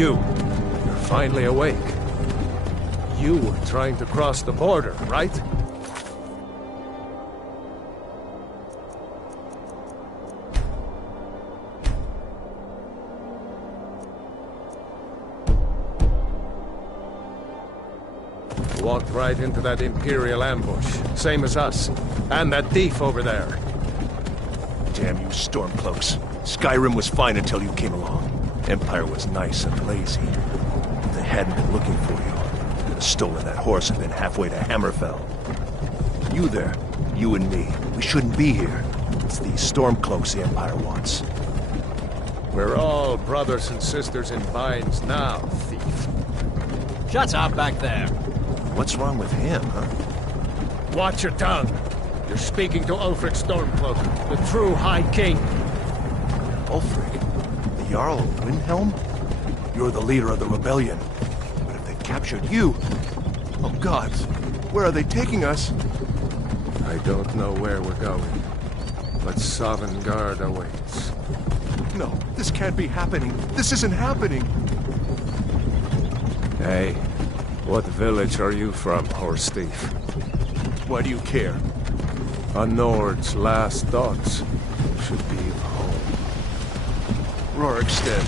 You're finally awake. You were trying to cross the border, right? Walked right into that Imperial ambush, same as us. And that thief over there. Damn you Stormcloaks. Skyrim was fine until you came along. Empire was nice and lazy. If they hadn't been looking for you, they could have stolen that horse and been halfway to Hammerfell. You there, you and me, we shouldn't be here. It's these Stormcloaks the Empire wants. We're all brothers and sisters in binds now, thief. Shut up back there. What's wrong with him, huh? Watch your tongue. You're speaking to Ulfric Stormcloak, the true High King. Ulfric? The Jarl of Windhelm? You're the leader of the rebellion. But if they captured you... Oh gods, where are they taking us? I don't know where we're going, but Sovngarde awaits. No, this can't be happening. This isn't happening. Hey, what village are you from, horse thief? Why do you care? A Nord's last thoughts should be of home. Rorikstead.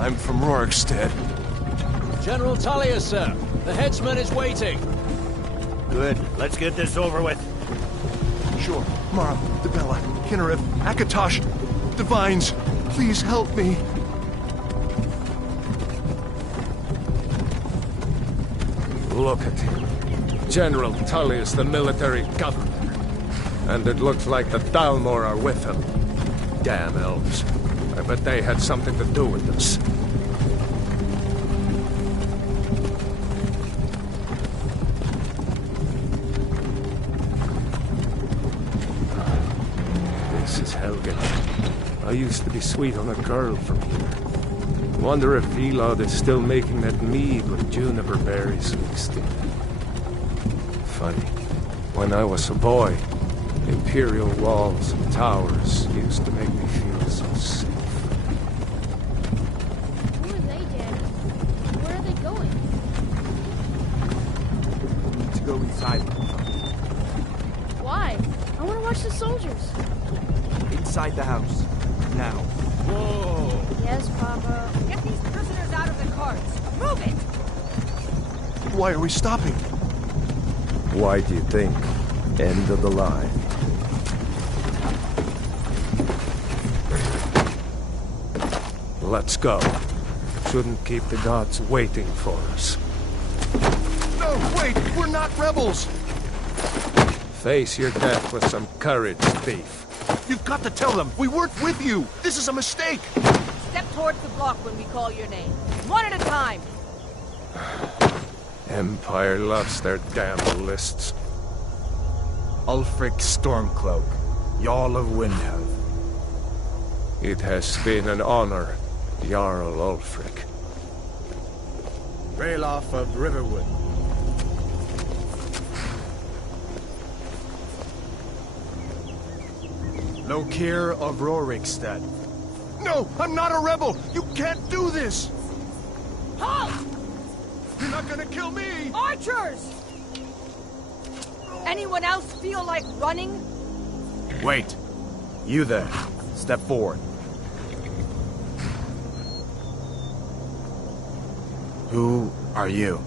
I'm from Rorikstead. General Tullius, sir. The headsman is waiting. Good. Let's get this over with. Sure. Mara, Debella, Kinnereth, Akatosh, Divines, please help me. Look at him. General Tullius, the military governor. And it looks like the Dalmor are with him. Damn elves. I bet they had something to do with this. This is Helgen. I used to be sweet on a girl from here. Wonder if Elod is still making that mead with juniper berries mixed in. Funny. When I was a boy, Imperial walls and towers used to make me feel so safe. Who are they, Daddy? Where are they going? We need to go inside. Why? I want to watch the soldiers. Inside the house. Now. Whoa! Yes, Papa. Get these prisoners out of the carts. Move it! Why are we stopping? Why do you think? End of the line. Let's go. Shouldn't keep the gods waiting for us. No, wait! We're not rebels! Face your death with some courage, thief. You've got to tell them! We weren't with you! This is a mistake! Step towards the block when we call your name. One at a time. Empire loves their damn lists. Ulfric Stormcloak, Jarl of Windhelm. It has been an honor, Jarl Ulfric. Ralof of Riverwood. Lokir of Rorikstead. No! I'm not a rebel! You can't do this! Halt! You're not gonna kill me! Archers! Anyone else feel like running? Wait. You there. Step forward. Who are you?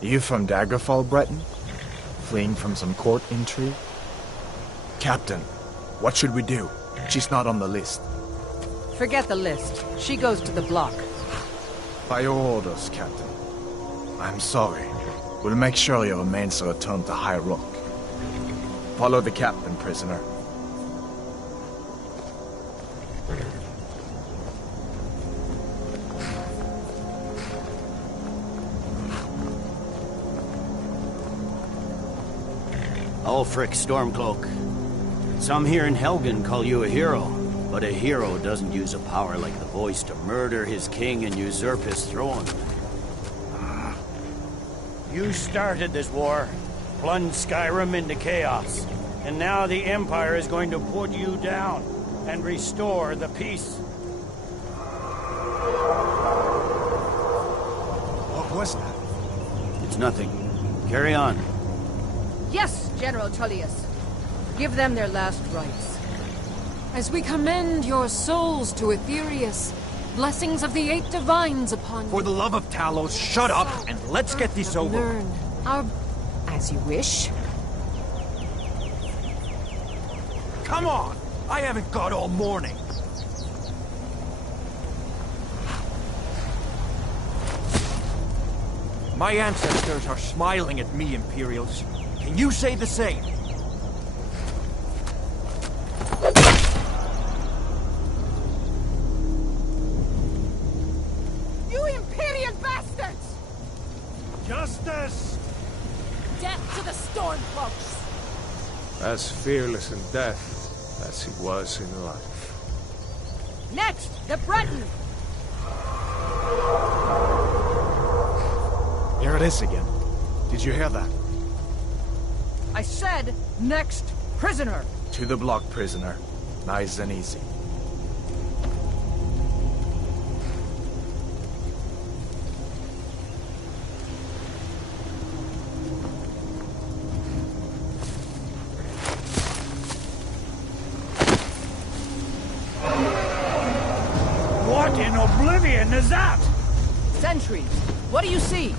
You from Daggerfall, Breton? Fleeing from some court intrigue? Captain, what should we do? She's not on the list. Forget the list. She goes to the block. By your orders, Captain. I'm sorry. We'll make sure your remains are returned to High Rock. Follow the captain, prisoner. Ulfric Stormcloak. Some here in Helgen call you a hero, but a hero doesn't use a power like the voice to murder his king and usurp his throne. You started this war, plunged Skyrim into chaos, and now the Empire is going to put you down and restore the peace. What was that? It's nothing. Carry on. Yes, General Tullius. Give them their last rites. As we commend your souls to Aetherius, blessings of the eight divines upon you. For the love of Talos, shut up and let's get this over. Learn our... As you wish. Come on! I haven't got all morning. My ancestors are smiling at me, Imperials. Can you say the same? You Imperial bastards! Justice! Death to the Stormcloaks! As fearless in death as he was in life. Next, the Breton! Here it is again. Did you hear that? I said, next prisoner! To the block, prisoner. Nice and easy. What in oblivion is that? Sentries, what do you see?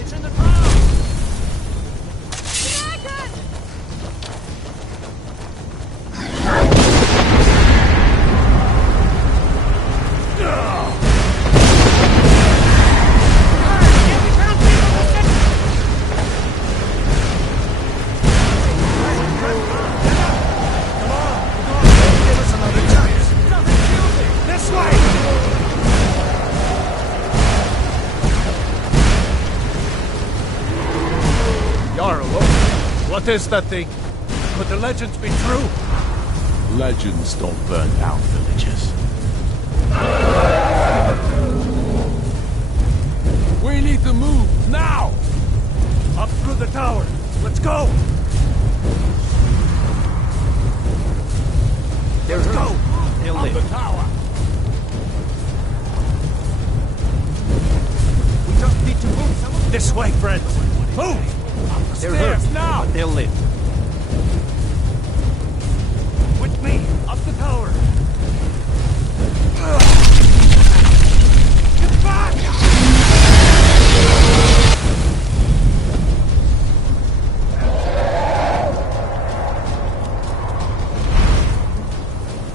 It's in the ground! What is that thing? Could the legends be true? Legends don't burn down villages. We need to move, now! Up through the tower. Let's go! Let's go! They'll live. The tower! We just need to move some of This way, friends! Move! They're Upstairs, hurt, now! but they'll live. With me! Up the tower! Get back!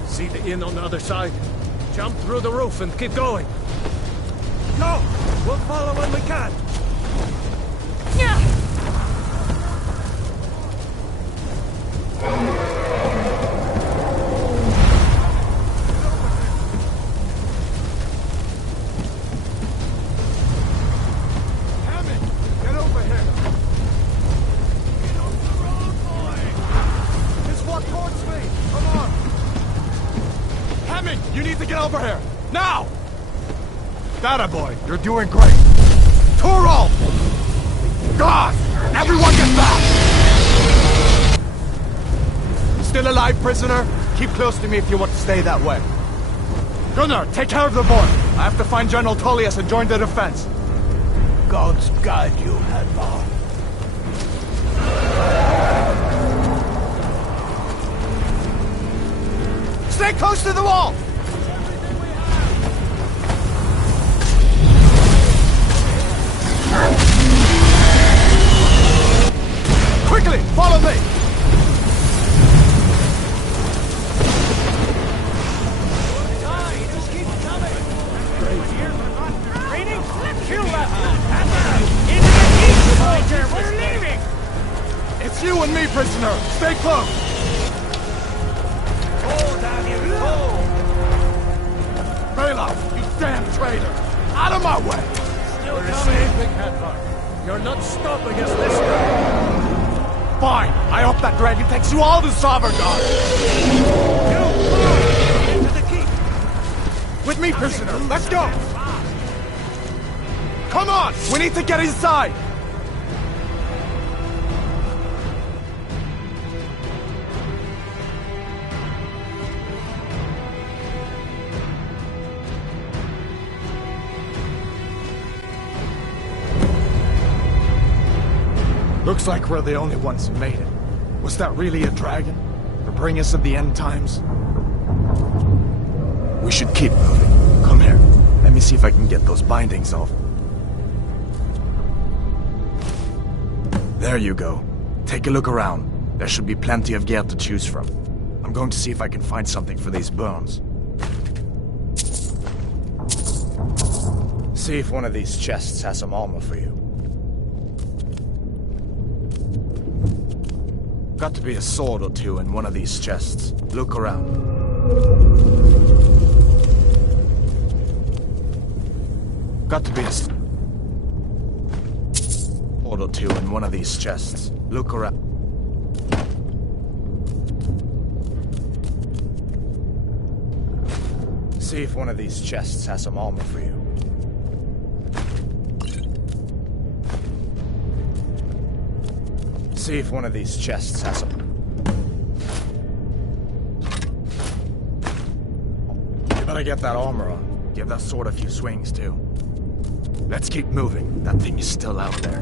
See the inn on the other side? Jump through the roof and keep going! Go! We'll follow when we can! Atta boy, you're doing great. Toro! God! Everyone get back! Still alive, prisoner? Keep close to me if you want to stay that way. Gunnar, take care of the boy. I have to find General Tullius and join the defense. Gods guide you, Hadvar. Stay close to the wall! Quickly, follow me! It's you and me, prisoner! Stay close! Bela, you damn traitor! Out of my way! Still coming, big headbutt. You're not stopping us this time. Fine! I hope that dragon takes you all to Sovngarde! Into the keep. With me, prisoner! Let's go! Come on! We need to get inside! Looks like we're the only ones who made it. Was that really a dragon? To bring us of the end times? We should keep moving. Come here. Let me see if I can get those bindings off. There you go. Take a look around. There should be plenty of gear to choose from. I'm going to see if I can find something for these burns. See if one of these chests has some armor for you. Got to be a sword or two in one of these chests. Look around. Got to be a sword or two in one of these chests. Look around. See if one of these chests has some armor for you. See if one of these chests has some. You better get that armor on. Give that sword a few swings, too. Let's keep moving. That thing is still out there.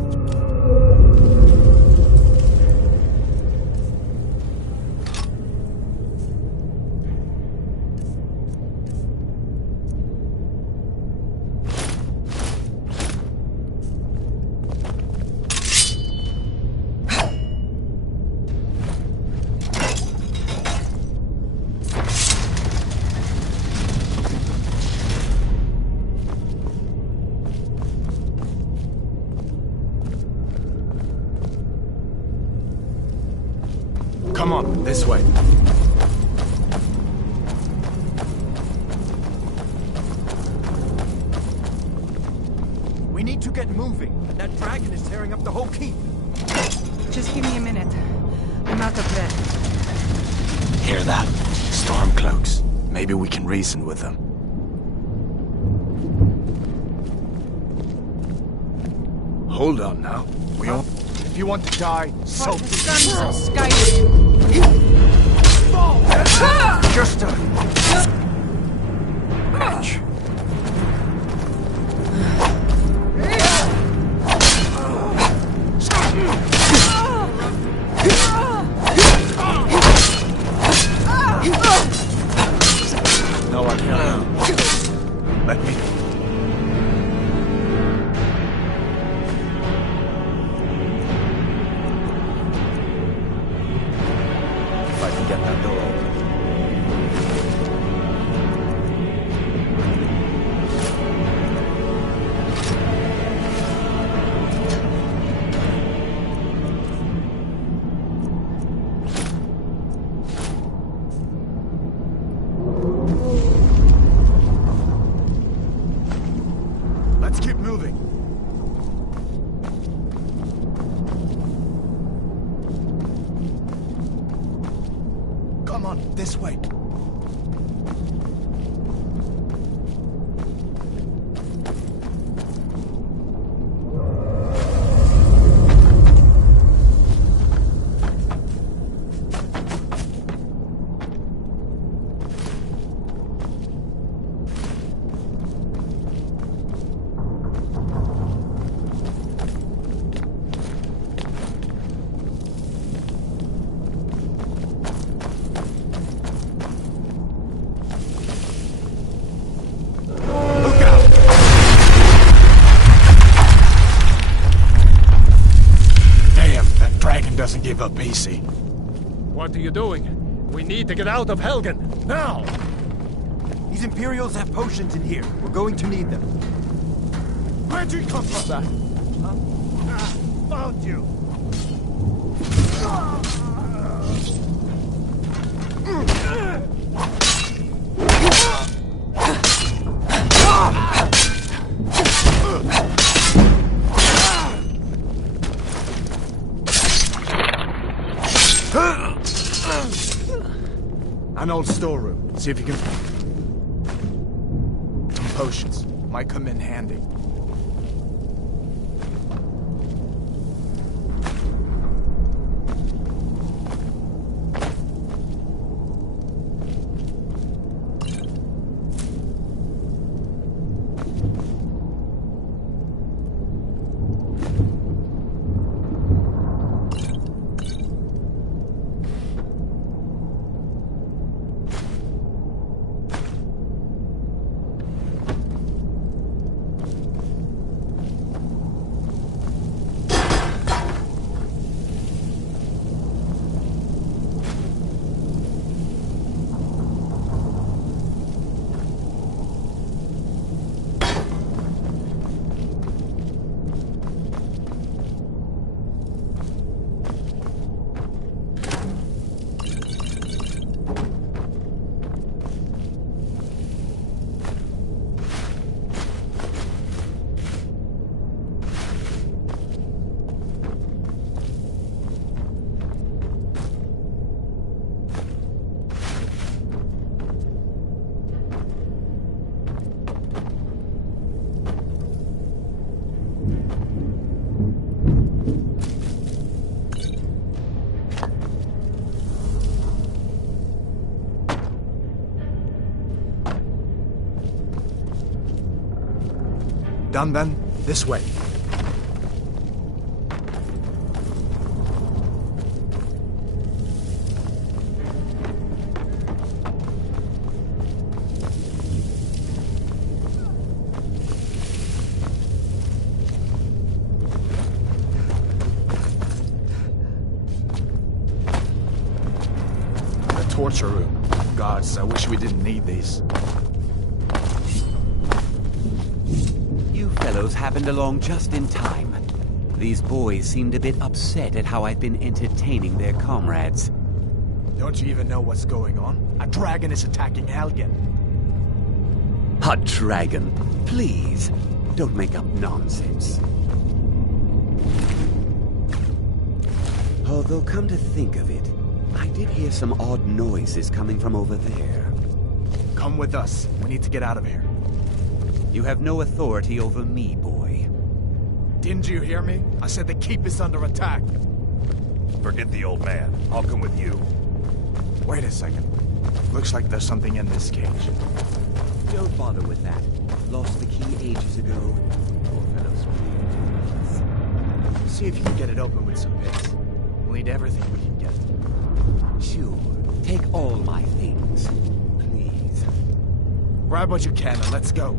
Come on, this way. We need to get moving. That dragon is tearing up the whole keep. Just give me a minute. I'm out of breath. Hear that? Stormcloaks. Maybe we can reason with them. Hold on now. We all... If you want to die, so... The sons of Skyrim. Just a... match. No, I can't. Let me... If I can get that door open. Let's keep moving. Come on, this way. Leave up easy. What are you doing? We need to get out of Helgen, now! These Imperials have potions in here. We're going to need them. Where'd you come from, sir? Found you! An old storeroom. See if you can... Some potions. Might come in handy. Done then? This way. The torture room. Gods, I wish we didn't need these. You fellows happened along just in time. These boys seemed a bit upset at how I've been entertaining their comrades. Don't you even know what's going on? A dragon is attacking Helgen. A dragon? Please, don't make up nonsense. Although, come to think of it, I did hear some odd noises coming from over there. Come with us. We need to get out of here. You have no authority over me, boy. Didn't you hear me? I said the keep is under attack. Forget the old man. I'll come with you. Wait a second. Looks like there's something in this cage. Don't bother with that. Lost the key ages ago. Poor fellow's weird. See if you can get it open with some picks. We'll need everything we can get. Sure. Take all my things. Please. Grab what you can and let's go.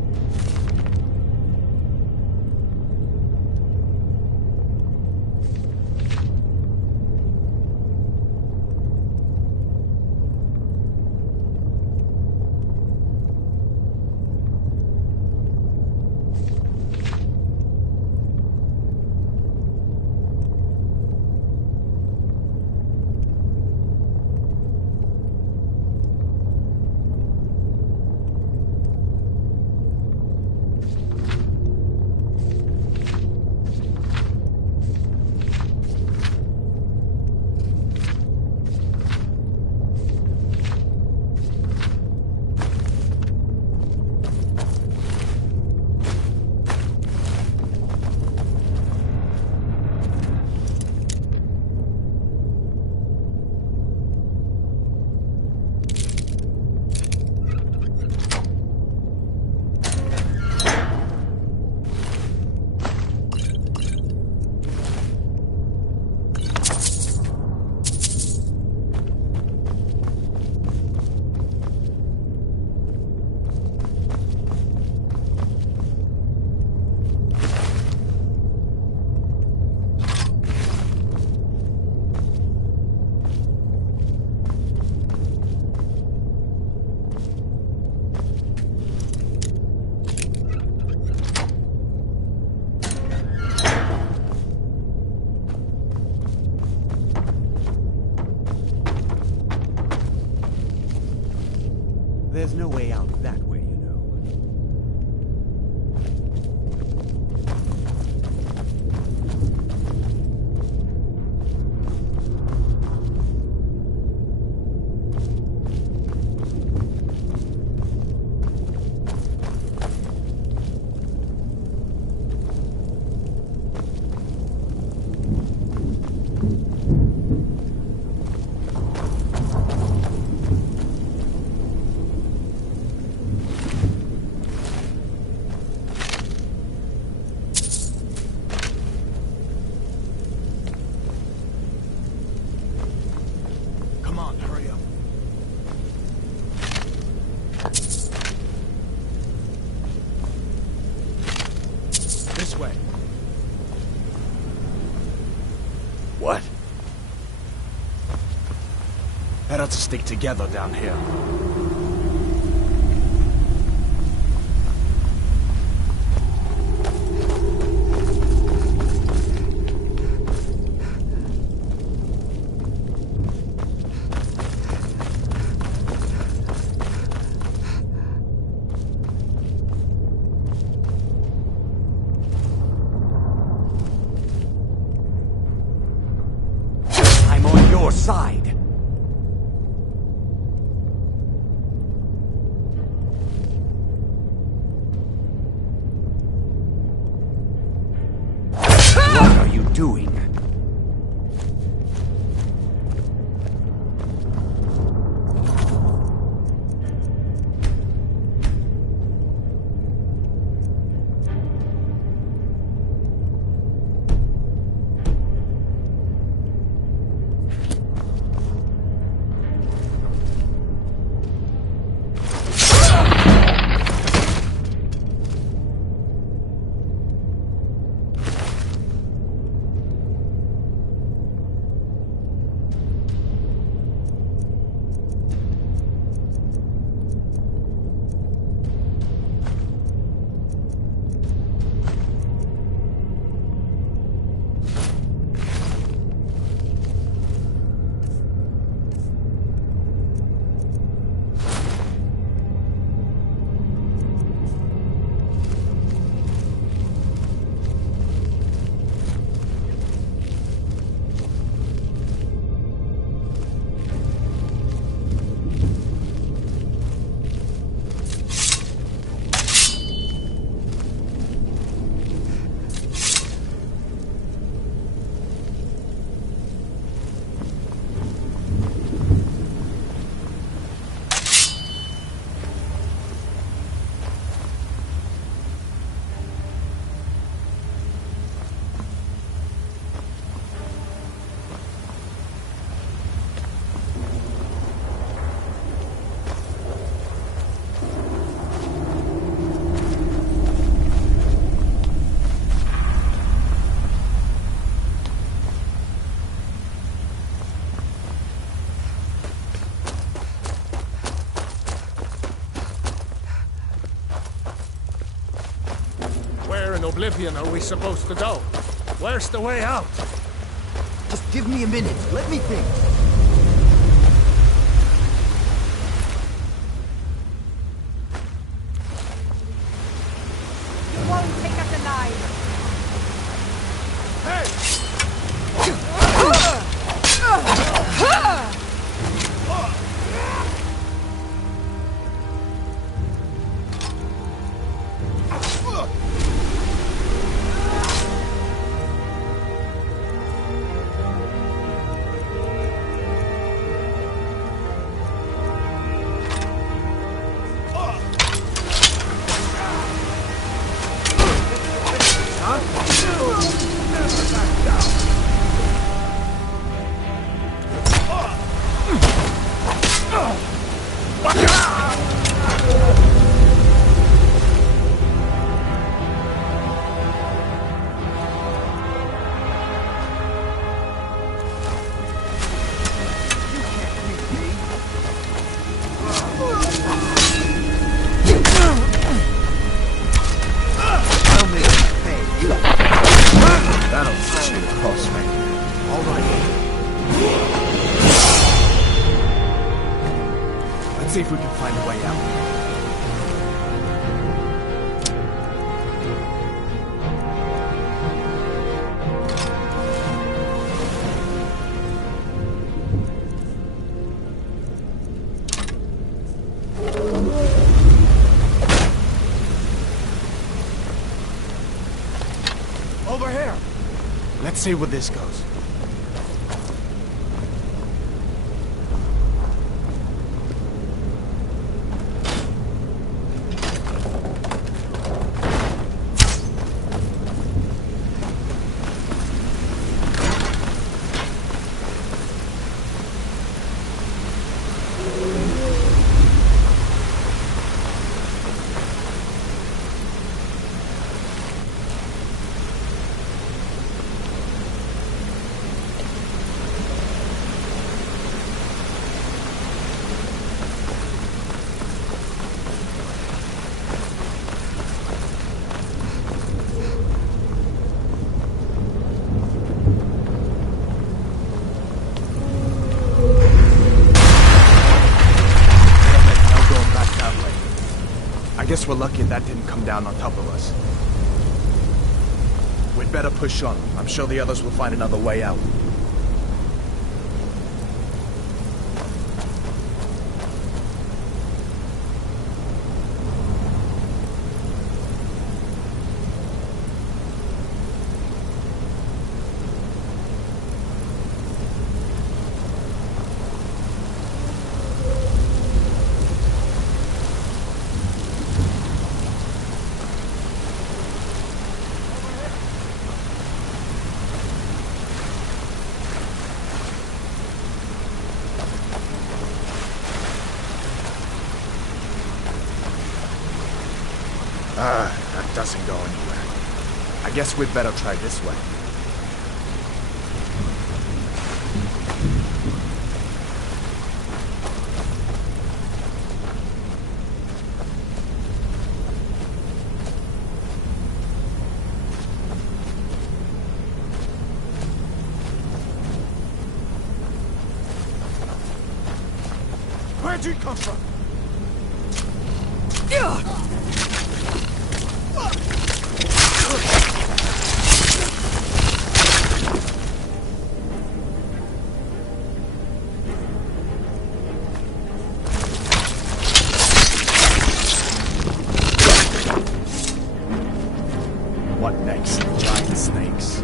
There's no way out that way, you know. Come on, hurry up. This way. What? Better to stick together down here. I'm on your side. What are you doing? Where in Oblivion are we supposed to go? Where's the way out? Just give me a minute. Let me think. You won't take us alive. see if we can find a way out. Over here! Let's see where this goes. I guess we're lucky that didn't come down on top of us. We'd better push on. I'm sure the others will find another way out. That doesn't go anywhere. I guess we'd better try this way. Where'd you come from? What next? Giant snakes.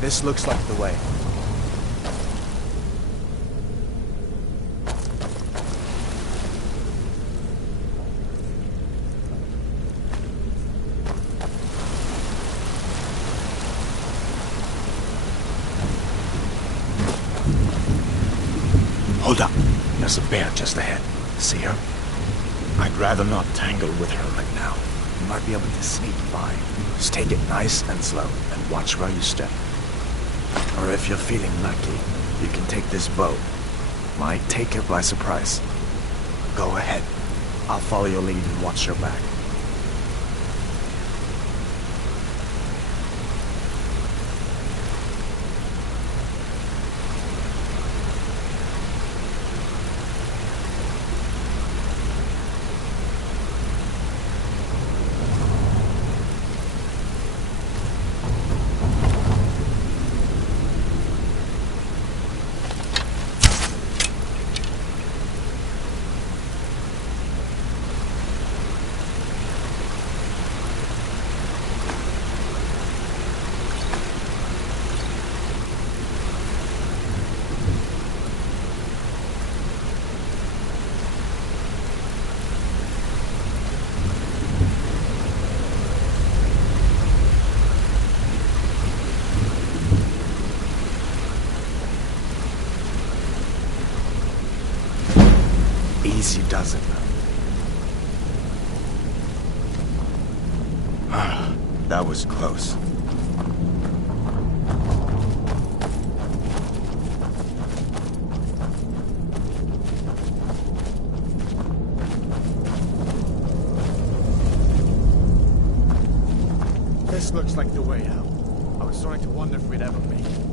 This looks like the way. Hold up. There's a bear just ahead. See her? I'd rather not tangle with her right now. You might be able to sneak by. Just take it nice and slow, and watch where you step. Or if you're feeling lucky, you can take this bow. Might take her by surprise. Go ahead. I'll follow your lead and watch your back. easy does it? That was close. This looks like the way out. I was starting to wonder if we'd ever make it.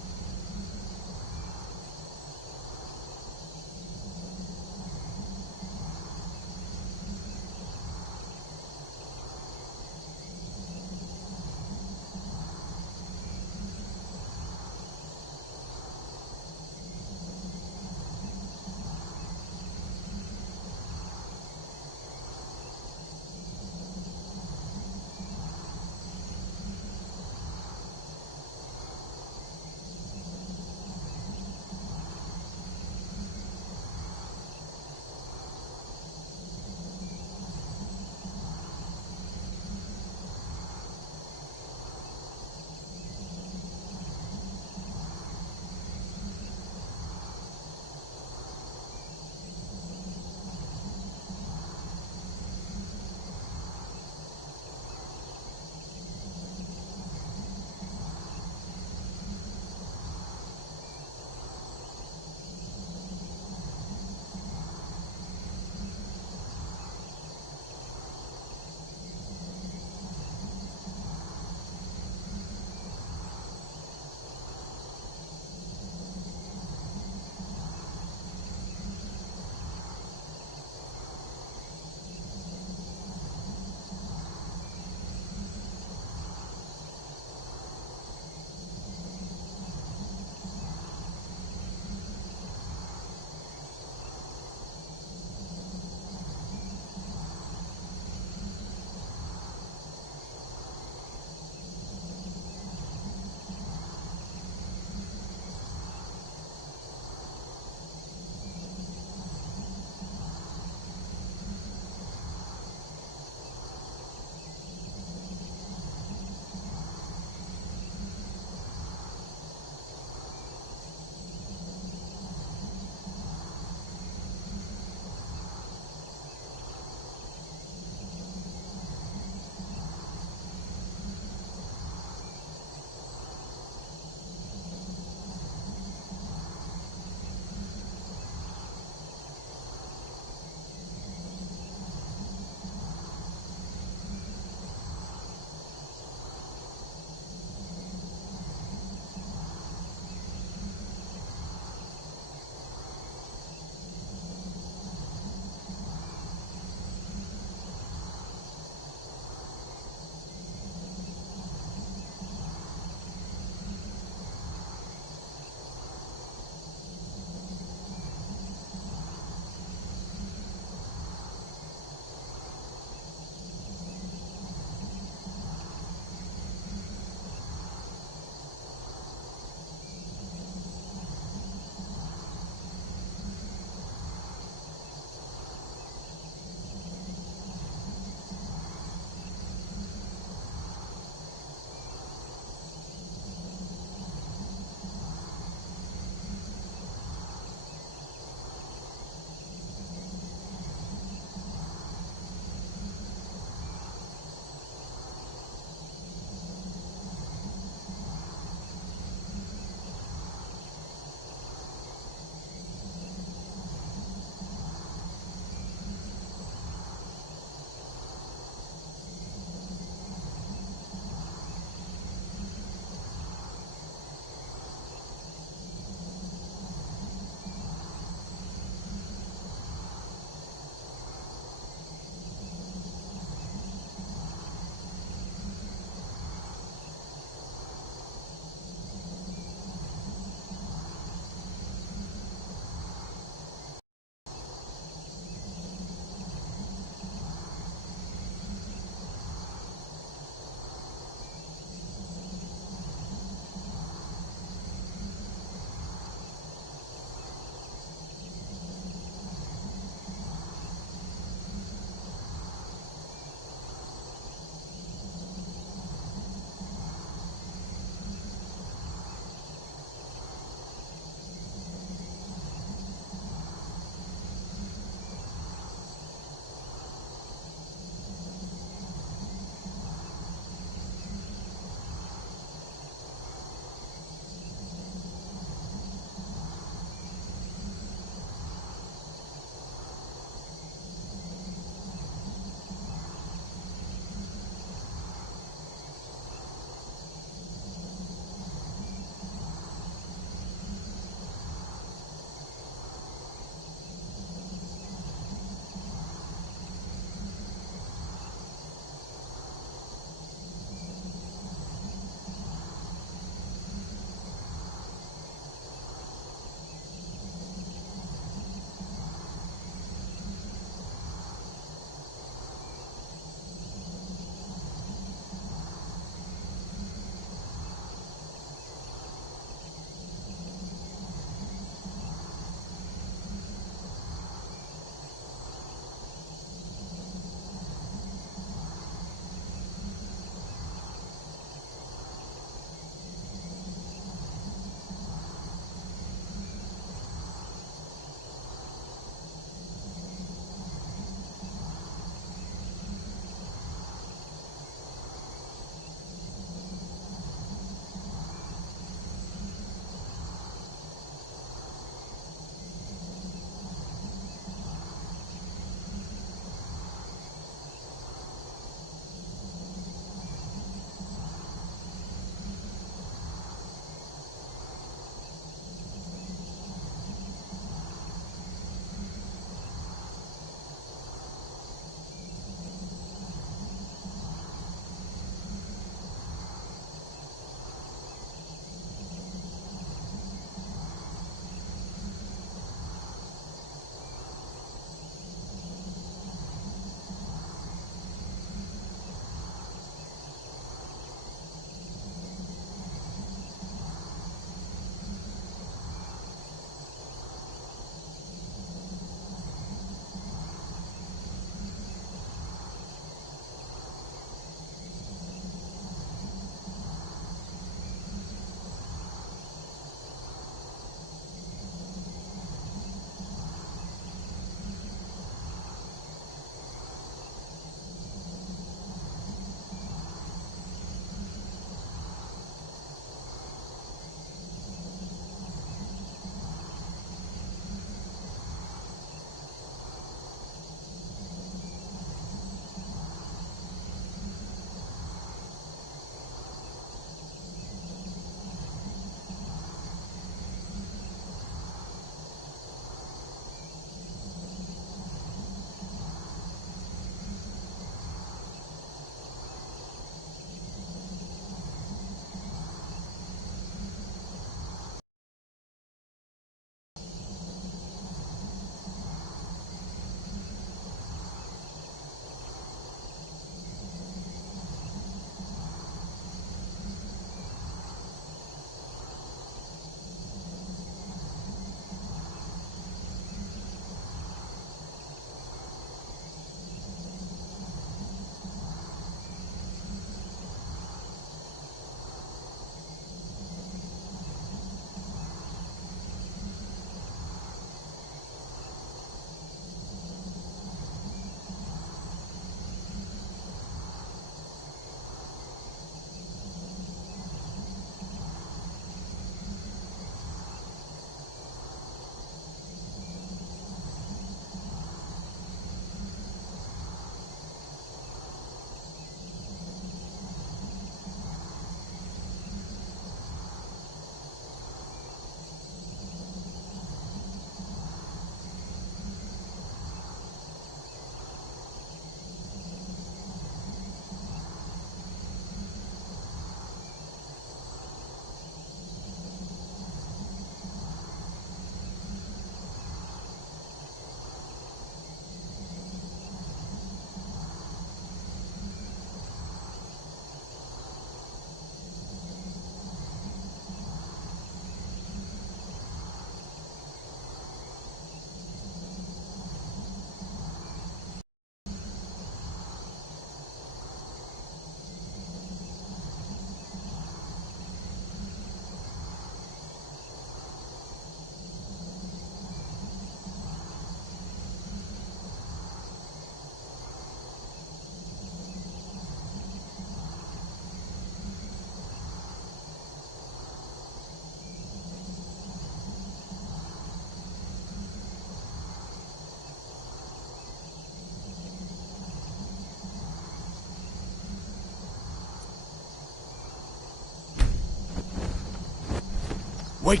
Wait!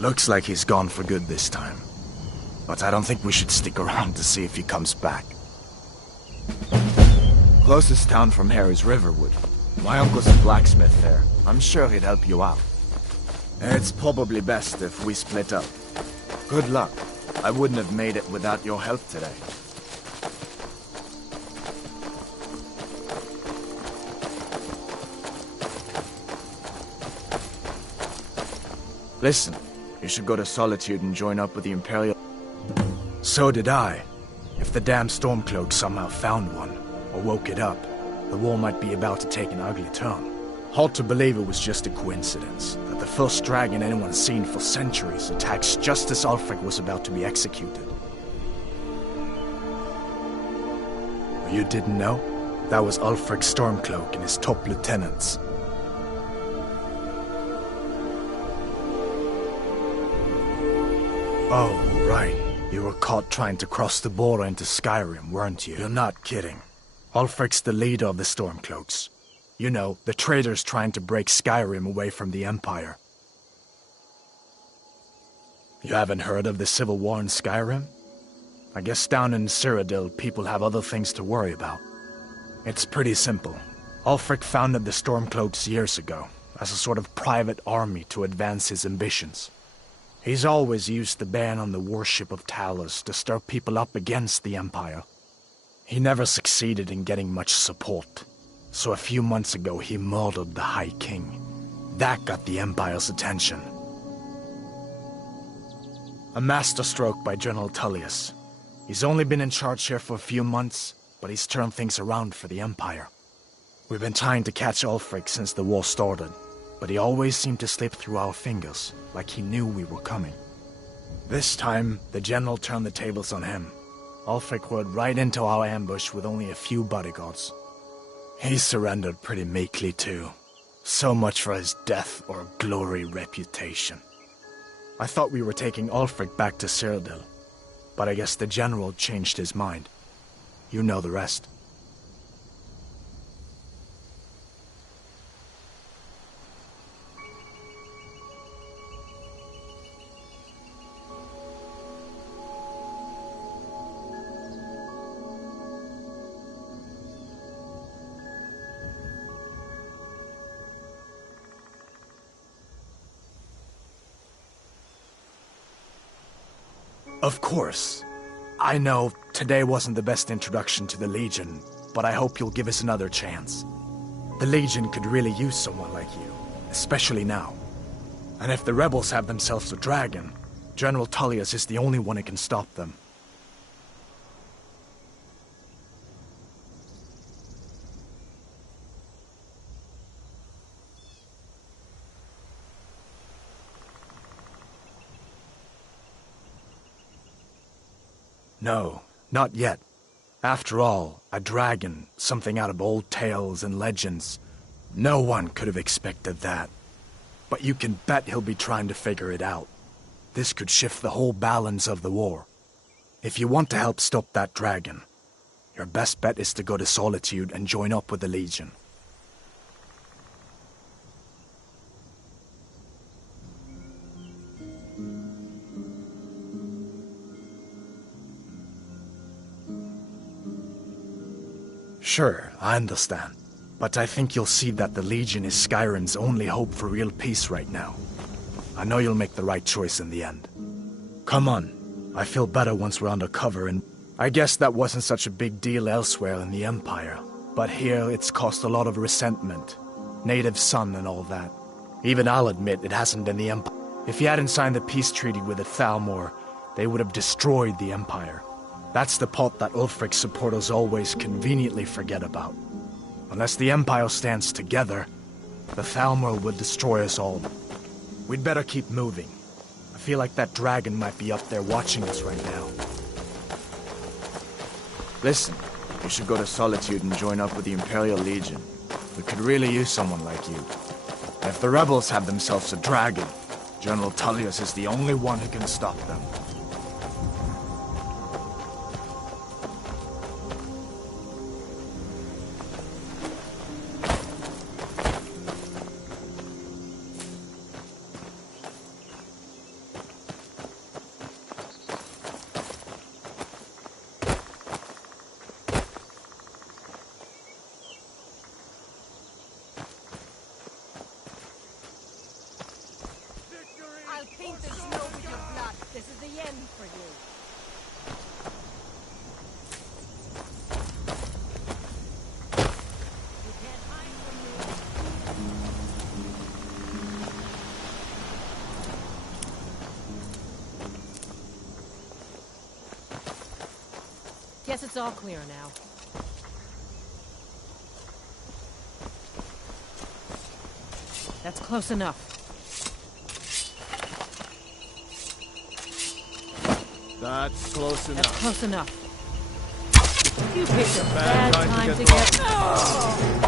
Looks like he's gone for good this time. But I don't think we should stick around to see if he comes back. Closest town from here is Riverwood. My uncle's a blacksmith there. I'm sure he'd help you out. It's probably best if we split up. Good luck. I wouldn't have made it without your help today. Listen, you should go to Solitude and join up with the Imperial... So did I. If the damn Stormcloak somehow found one, or woke it up, the war might be about to take an ugly turn. Hard to believe it was just a coincidence, that the first dragon anyone's seen for centuries attacks just as Ulfric was about to be executed. You didn't know? That was Ulfric's Stormcloak and his top lieutenants. Oh, right. You were caught trying to cross the border into Skyrim, weren't you? You're not kidding. Ulfric's the leader of the Stormcloaks. You know, the traitors trying to break Skyrim away from the Empire. You haven't heard of the civil war in Skyrim? I guess down in Cyrodiil, people have other things to worry about. It's pretty simple. Ulfric founded the Stormcloaks years ago, as a sort of private army to advance his ambitions. He's always used the ban on the worship of Talos to stir people up against the Empire. He never succeeded in getting much support, so a few months ago he murdered the High King. That got the Empire's attention. A masterstroke by General Tullius. He's only been in charge here for a few months, but he's turned things around for the Empire. We've been trying to catch Ulfric since the war started, but he always seemed to slip through our fingers, like he knew we were coming. This time, the General turned the tables on him. Ulfric rode right into our ambush with only a few bodyguards. He surrendered pretty meekly too. So much for his death or glory reputation. I thought we were taking Ulfric back to Cyrodiil, but I guess the General changed his mind. You know the rest. Of course. I know today wasn't the best introduction to the Legion, but I hope you'll give us another chance. The Legion could really use someone like you, especially now. And if the rebels have themselves a dragon, General Tullius is the only one who can stop them. No, not yet. After all, a dragon, something out of old tales and legends. No one could have expected that. But you can bet he'll be trying to figure it out. This could shift the whole balance of the war. If you want to help stop that dragon, your best bet is to go to Solitude and join up with the Legion. Sure, I understand. But I think you'll see that the Legion is Skyrim's only hope for real peace right now. I know you'll make the right choice in the end. Come on. I feel better once we're under cover, and I guess that wasn't such a big deal elsewhere in the Empire. But here, it's caused a lot of resentment. Native son and all that. Even I'll admit it hasn't been the Empire. If you hadn't signed the peace treaty with the Thalmor, they would have destroyed the Empire. That's the part that Ulfric's supporters always conveniently forget about. Unless the Empire stands together, the Thalmor will destroy us all. We'd better keep moving. I feel like that dragon might be up there watching us right now. Listen, you should go to Solitude and join up with the Imperial Legion. We could really use someone like you. And if the rebels have themselves a dragon, General Tullius is the only one who can stop them. Ain't this no with your blood? This is the end for you. You can't hide from me. Guess it's all clear now. That's close enough. That's close enough. That's close enough. You picked a Bad bad time to time get to get... Oh!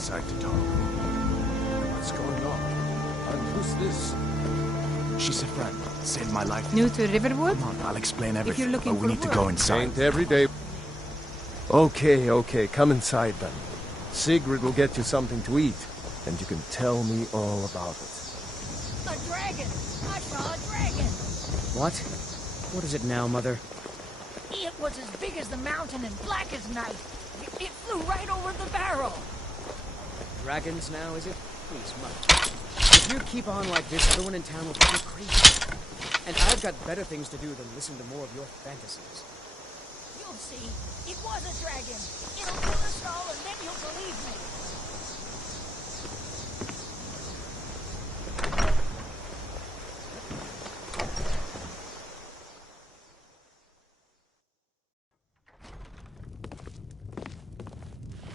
inside to talk. What's going on? And who's this? She's a friend. Saved my life. New to Riverwood? Come on, I'll explain everything. you're looking but we for need to work. go inside. Ain't every day. Okay, come inside then. Sigrid will get you something to eat, and you can tell me all about it. A dragon! I saw a dragon! What? What is it now, Mother? It was as big as the mountain and black as night. It flew right over the barrel. Dragons now, is it? Please, Mother. If you keep on like this, everyone in town will think you're crazy. And I've got better things to do than listen to more of your fantasies. You'll see. It was a dragon. It'll kill us all, and then you'll believe me.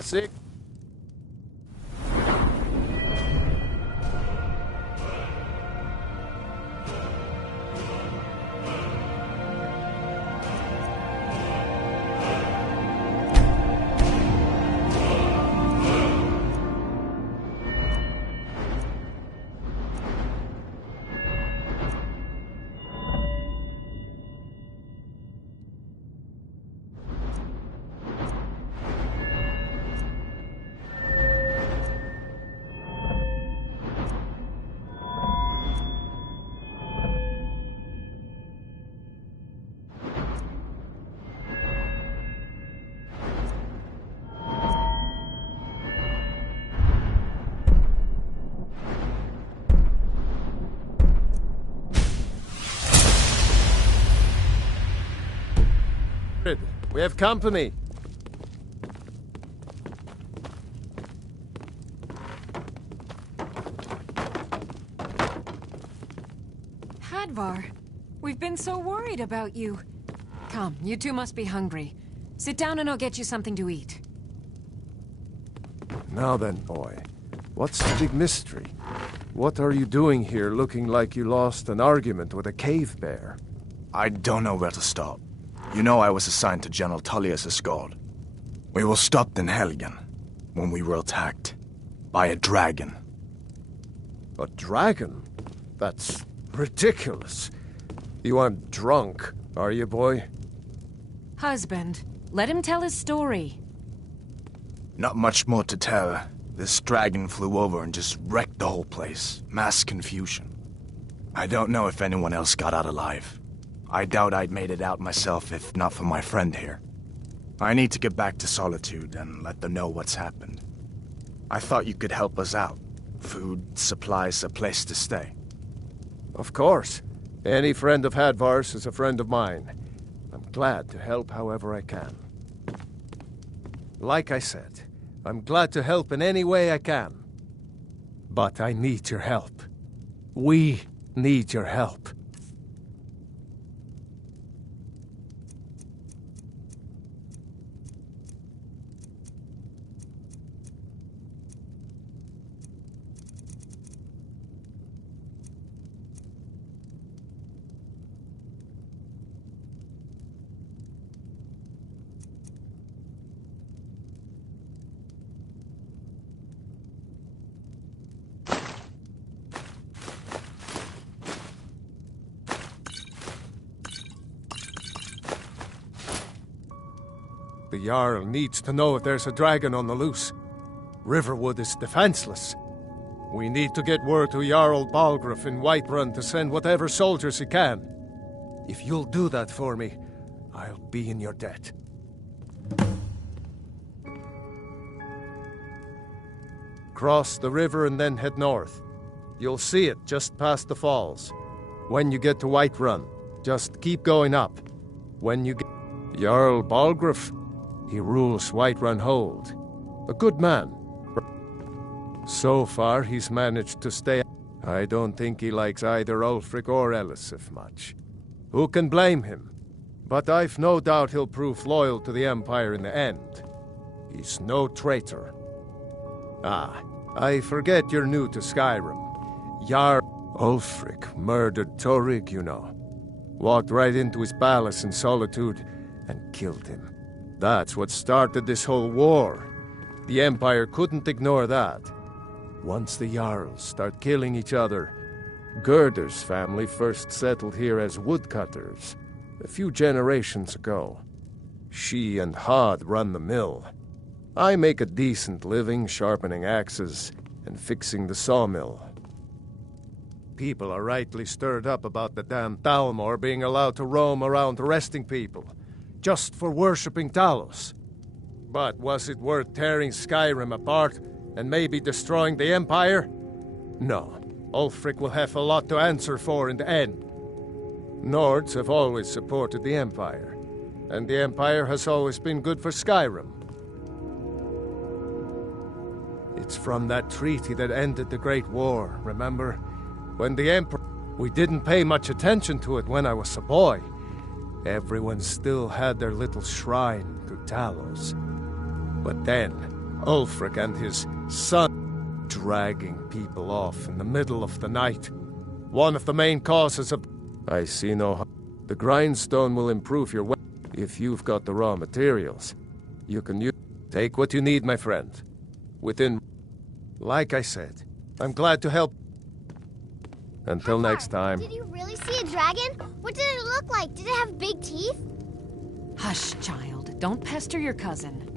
Sick. We have company. Hadvar, we've been so worried about you. Come, you two must be hungry. Sit down and I'll get you something to eat. Now then, boy. What's the big mystery? What are you doing here looking like you lost an argument with a cave bear? I don't know where to start. You know I was assigned to General Tullius' guard. We were stopped in Helgen when we were attacked by a dragon. A dragon? That's ridiculous. You aren't drunk, are you, boy? Husband, let him tell his story. Not much more to tell. This dragon flew over and just wrecked the whole place. Mass confusion. I don't know if anyone else got out alive. I doubt I'd made it out myself if not for my friend here. I need to get back to Solitude and let them know what's happened. I thought you could help us out. Food, supplies, a place to stay. Of course. Any friend of Hadvar's is a friend of mine. I'm glad to help however I can. Like I said, I'm glad to help in any way I can. But I need your help. We need your help. The Jarl needs to know if there's a dragon on the loose. Riverwood is defenseless. We need to get word to Jarl Balgruuf in Whiterun to send whatever soldiers he can. If you'll do that for me, I'll be in your debt. Cross the river and then head north. You'll see it just past the falls. When you get to Whiterun, just keep going up. When you get... Jarl Balgruuf, he rules Whiterun Hold. A good man. So far, he's managed to stay... I don't think he likes either Ulfric or Elisif much. Who can blame him? But I've no doubt he'll prove loyal to the Empire in the end. He's no traitor. Ah, I forget you're new to Skyrim. Ulfric murdered Torrig, you know. Walked right into his palace in Solitude and killed him. That's what started this whole war. The Empire couldn't ignore that. Once the Jarls start killing each other, Gerder's family first settled here as woodcutters a few generations ago. She and Hod run the mill. I make a decent living sharpening axes and fixing the sawmill. People are rightly stirred up about the damn Thalmor being allowed to roam around arresting people, just for worshipping Talos. But was it worth tearing Skyrim apart and maybe destroying the Empire? No. Ulfric will have a lot to answer for in the end. Nords have always supported the Empire, and the Empire has always been good for Skyrim. It's from that treaty that ended the Great War, remember? When the Emperor... We didn't pay much attention to it when I was a boy. Everyone still had their little shrine to Talos. But then, Ulfric and his son dragging people off in the middle of the night. One of the main causes of... I see no harm. The grindstone will improve your weapon if you've got the raw materials. You can use... Take what you need, my friend. Within... Like I said, I'm glad to help. Until next time. Did you really see a dragon? What did it look like? Did it have big teeth? Hush, child. Don't pester your cousin.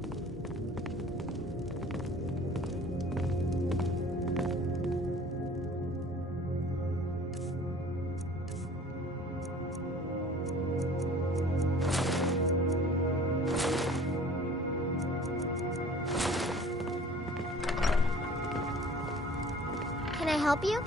Can I help you?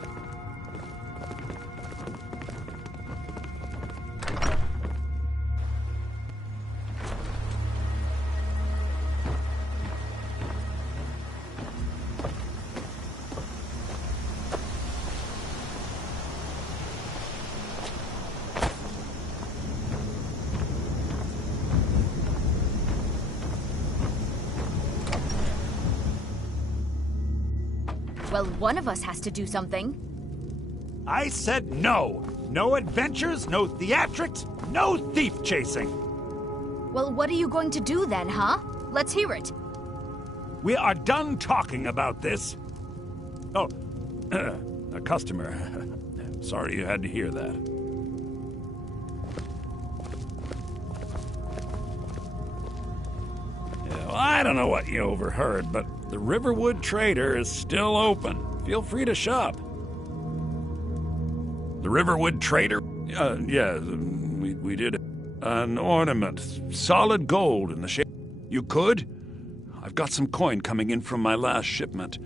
Well, one of us has to do something. I said no. No adventures, no theatrics, no thief chasing. Well, what are you going to do then, huh? Let's hear it. We are done talking about this. Oh, a customer. Sorry you had to hear that. Yeah, well, I don't know what you overheard, but the Riverwood Trader is still open. Feel free to shop. The Riverwood Trader? Yeah, we did an ornament. Solid gold in the shape. You could? I've got some coin coming in from my last shipment.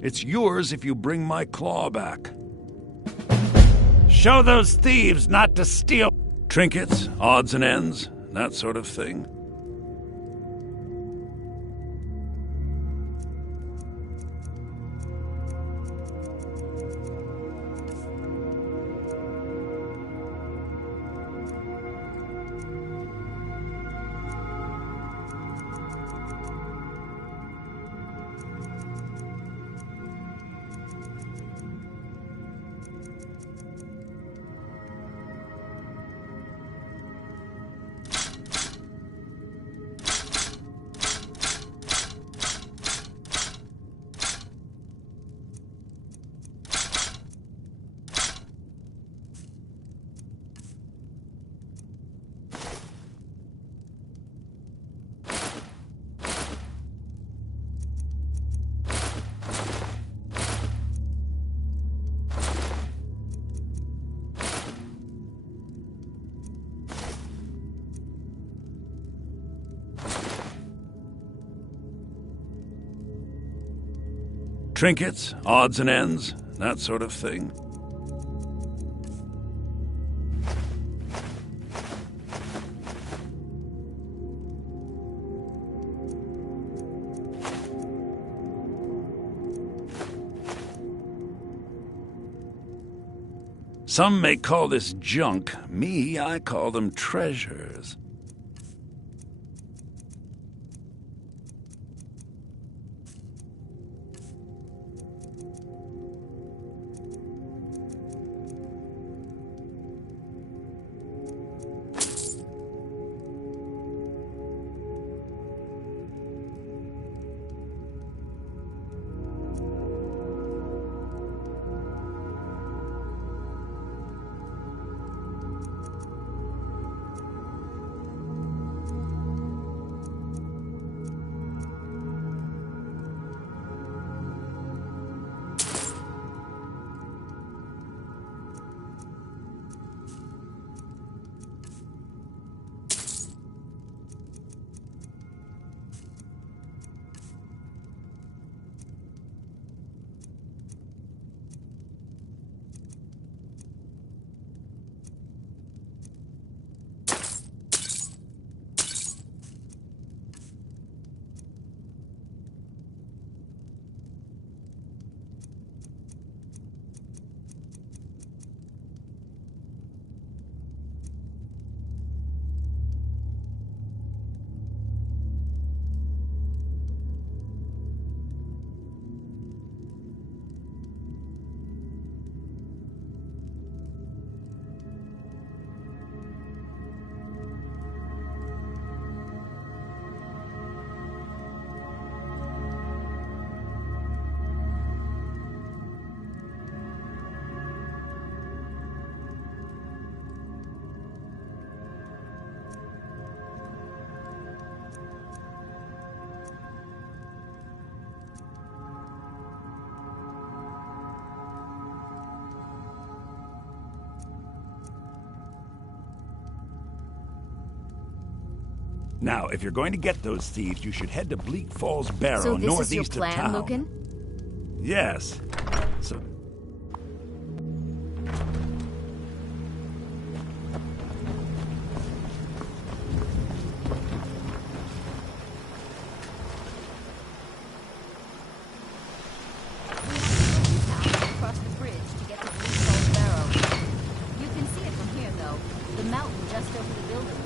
It's yours if you bring my claw back. Show those thieves not to steal. Trinkets, odds and ends, that sort of thing. Trinkets, odds and ends, that sort of thing. Some may call this junk. Me, I call them treasures. Now, if you're going to get those thieves, you should head to Bleak Falls Barrow, So this northeast is your of plan, town. Lucan? Yes. So... Across the bridge to get to Bleak Falls Barrow. You can see it from here, though. The mountain just over the buildings.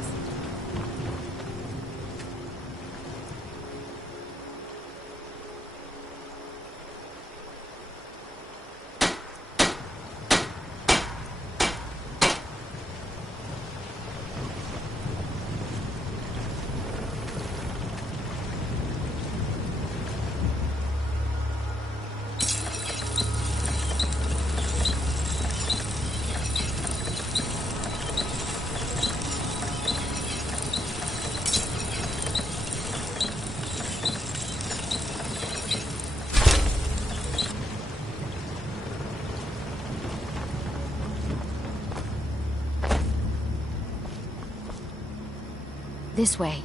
This way.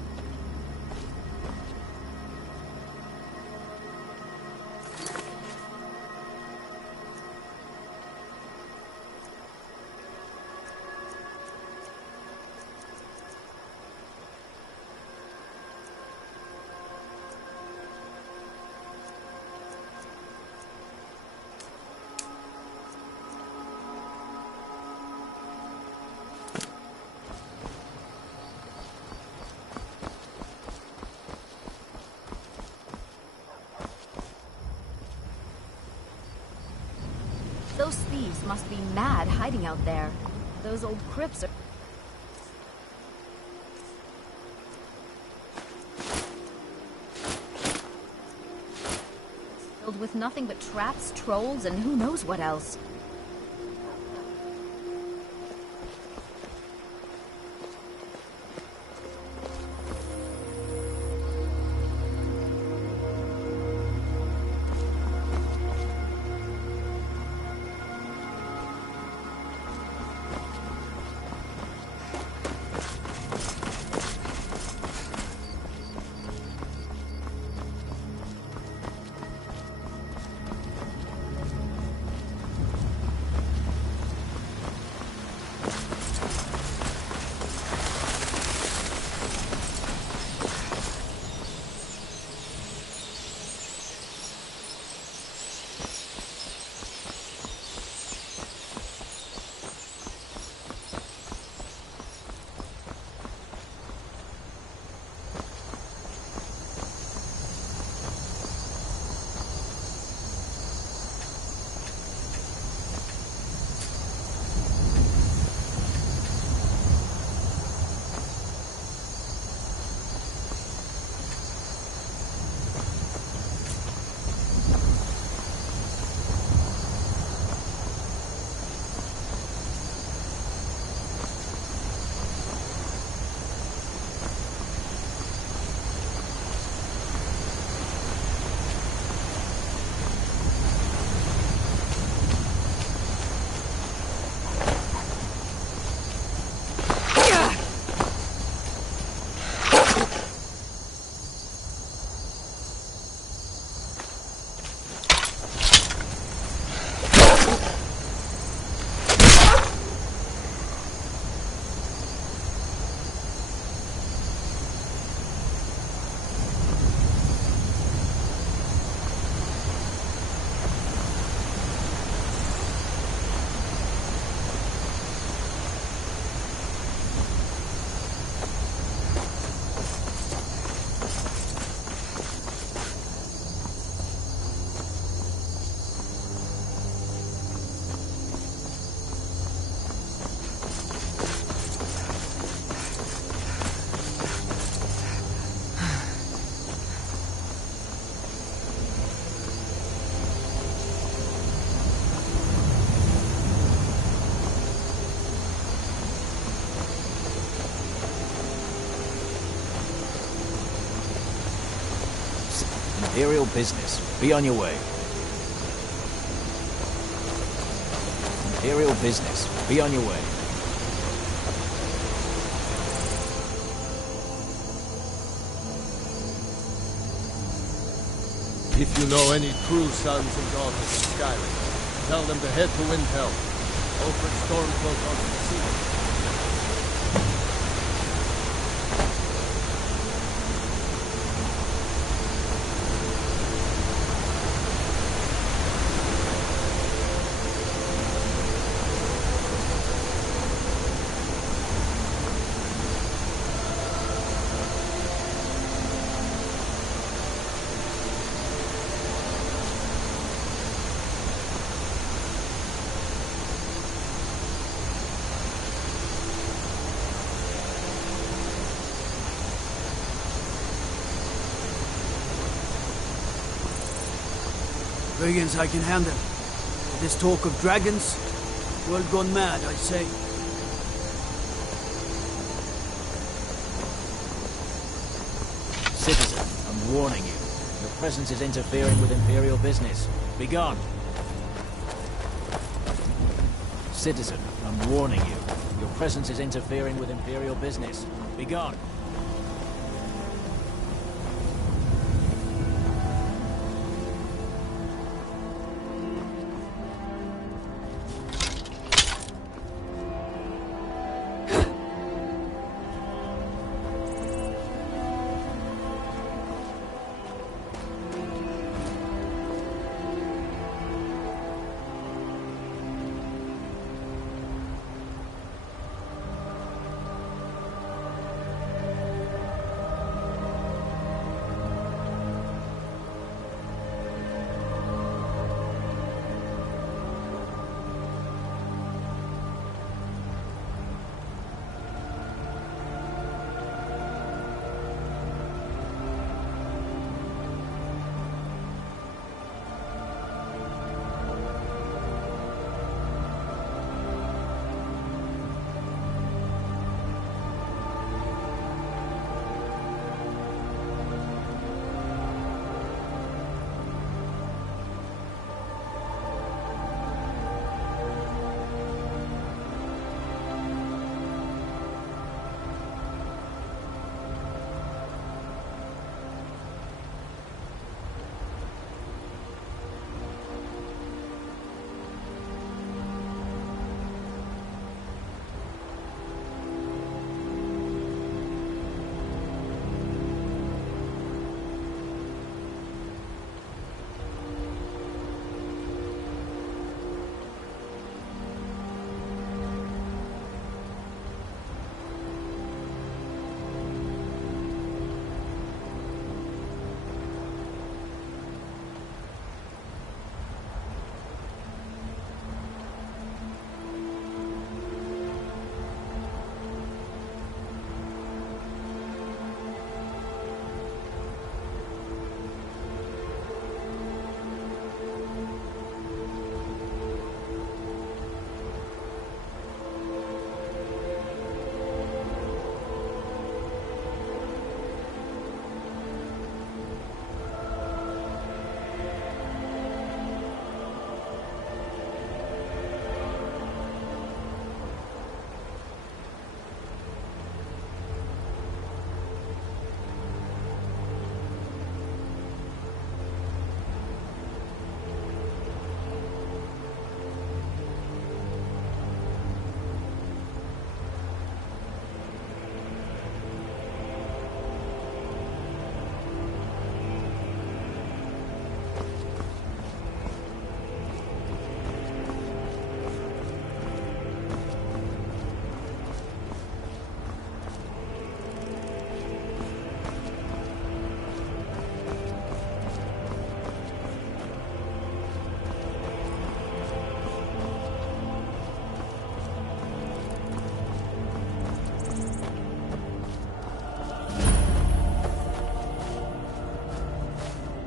Those thieves must be mad hiding out there. Those old crypts are... filled with nothing but traps, trolls, and who knows what else. Imperial business. Be on your way. Imperial business. Be on your way. If you know any true sons and daughters of Skyrim, tell them to head to Windhelm. Ulfric Stormcloak wants to see them. Brigands I can handle. This talk of dragons? World gone mad, I say. Citizen, I'm warning you. Your presence is interfering with Imperial business. Begone! Citizen, I'm warning you. Your presence is interfering with Imperial business. Begone!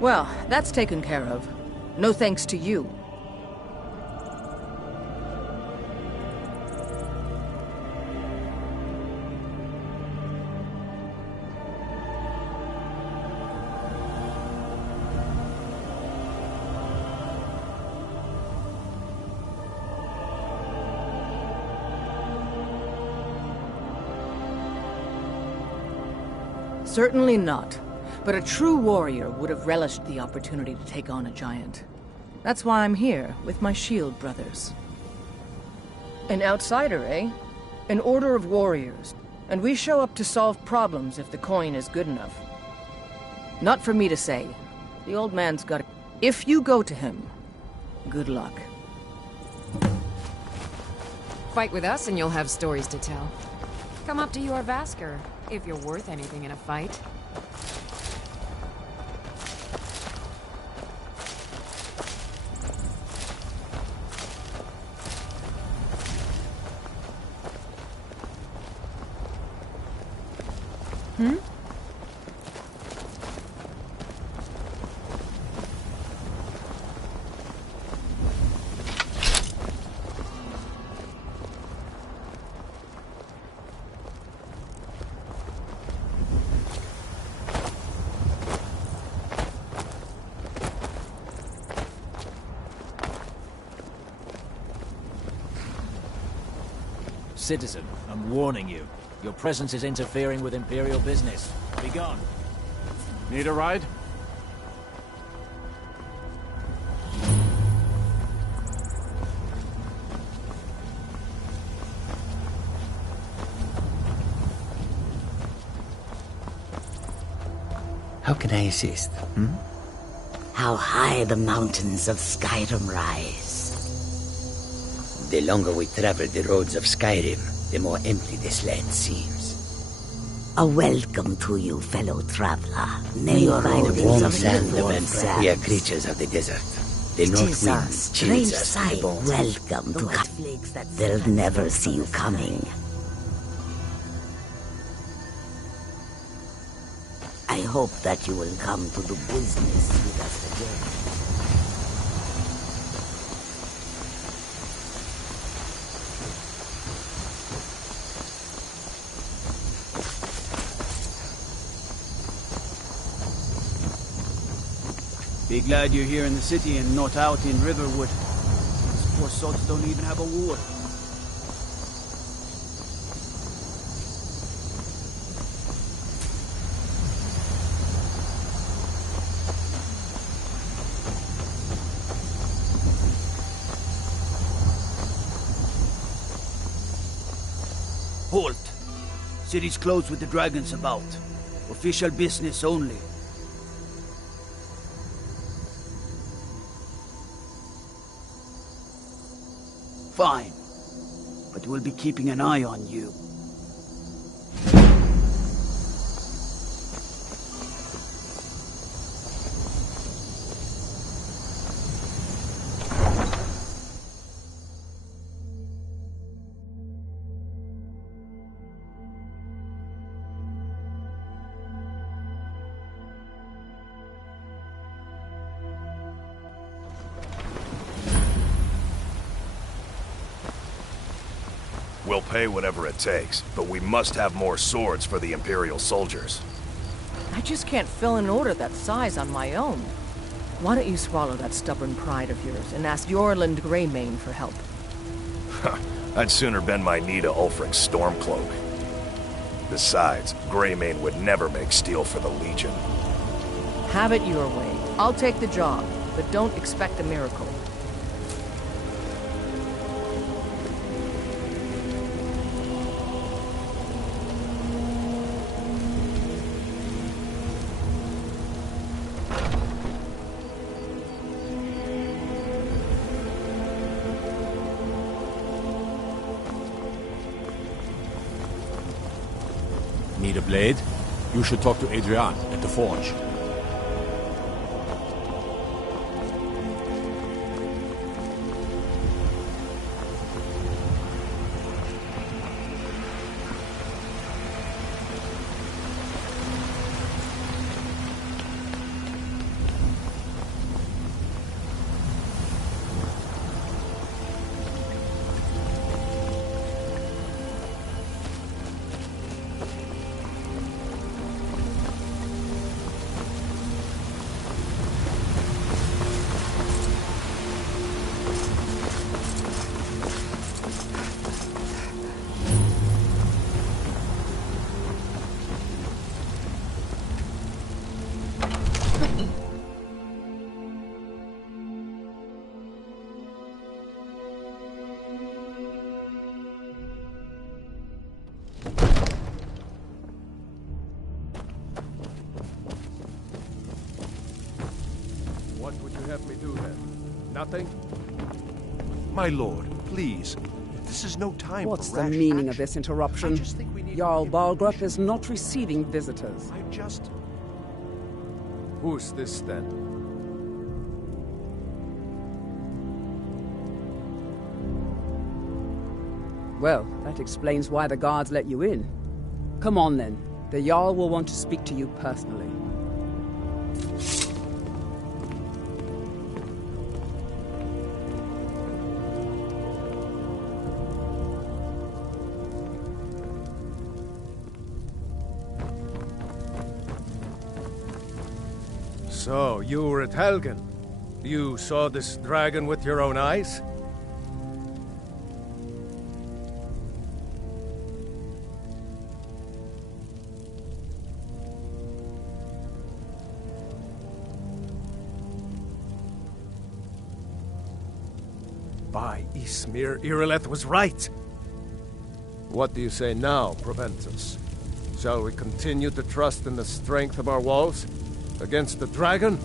Well, that's taken care of. No thanks to you. Certainly not. but a true warrior would have relished the opportunity to take on a giant. That's why I'm here, with my shield brothers. An outsider, eh? An order of warriors. And we show up to solve problems if the coin is good enough. Not for me to say. The old man's got it. If you go to him, good luck. Fight with us and you'll have stories to tell. Come up to your Vasker, if you're worth anything in a fight. Hmm? Citizen, I'm warning you. Your presence is interfering with Imperial business. Be gone. Need a ride? How can I assist? How high the mountains of Skyrim rise. The longer we travel the roads of Skyrim, the more empty this land seems. A welcome to you, fellow traveler. May your ridings of sand the and we are creatures of the desert. The north wind chills us to the bones. Welcome to They'll never see you coming. I hope that you will come to do business with us again. Be glad you're here in the city and not out in Riverwood. These poor sods don't even have a ward. Halt! City's closed with the dragons about. Official business only. Fine. But we'll be keeping an eye on you. We'll pay whatever it takes, but we must have more swords for the Imperial soldiers. I just can't fill an order that size on my own. Why don't you swallow that stubborn pride of yours and ask Yorland Greymane for help? I'd sooner bend my knee to Ulfric's Stormcloak. Besides, Greymane would never make steel for the Legion. Have it your way. I'll take the job, but don't expect a miracle. Need a blade? You should talk to Adrian at the forge. you have me do then? Nothing? My lord, please. This is no time What's for the rash meaning action. of this interruption? Jarl Balgruuf is not receiving visitors. Who's this then? Well, that explains why the guards let you in. Come on then. The Jarl will want to speak to you personally. So, you were at Helgen. You saw this dragon with your own eyes? By Ysmir, Irileth was right! What do you say now, Proventus? Shall we continue to trust in the strength of our walls? Against the dragon?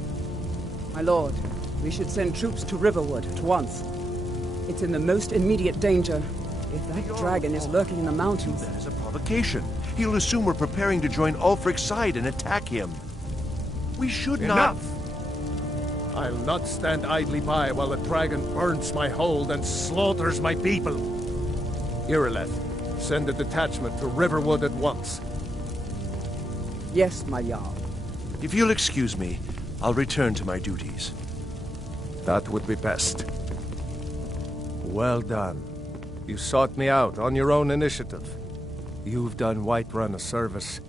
My lord, we should send troops to Riverwood at once. It's in the most immediate danger. If that dragon is lurking in the mountains... That is a provocation. He'll assume we're preparing to join Ulfric's side and attack him. We should not... Enough! I'll not stand idly by while the dragon burns my hold and slaughters my people. Irileth, send a detachment to Riverwood at once. Yes, my Jarl. If you'll excuse me, I'll return to my duties. That would be best. Well done. You sought me out on your own initiative. You've done Whiterun a service,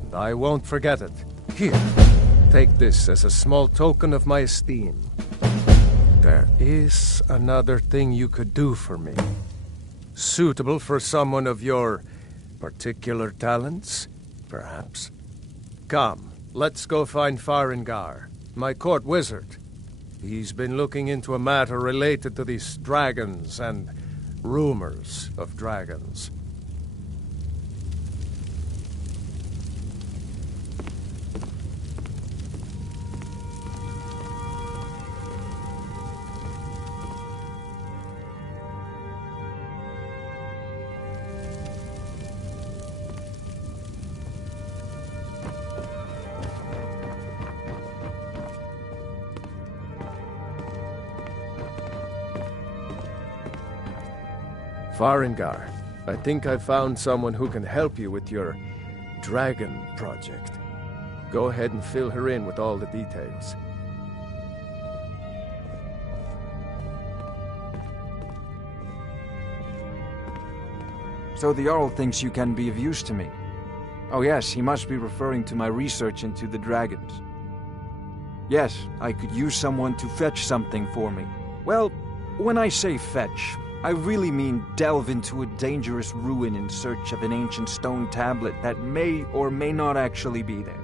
and I won't forget it. Here, take this as a small token of my esteem. There is another thing you could do for me. Suitable for someone of your particular talents, perhaps. Come. Let's go find Farengar, my court wizard. He's been looking into a matter related to these dragons and rumors of dragons. Farengar, I think I found someone who can help you with your dragon project. Go ahead and fill her in with all the details. So the Jarl thinks you can be of use to me. Oh yes, he must be referring to my research into the dragons. Yes, I could use someone to fetch something for me. Well, when I say fetch, I really mean delve into a dangerous ruin in search of an ancient stone tablet that may or may not actually be there.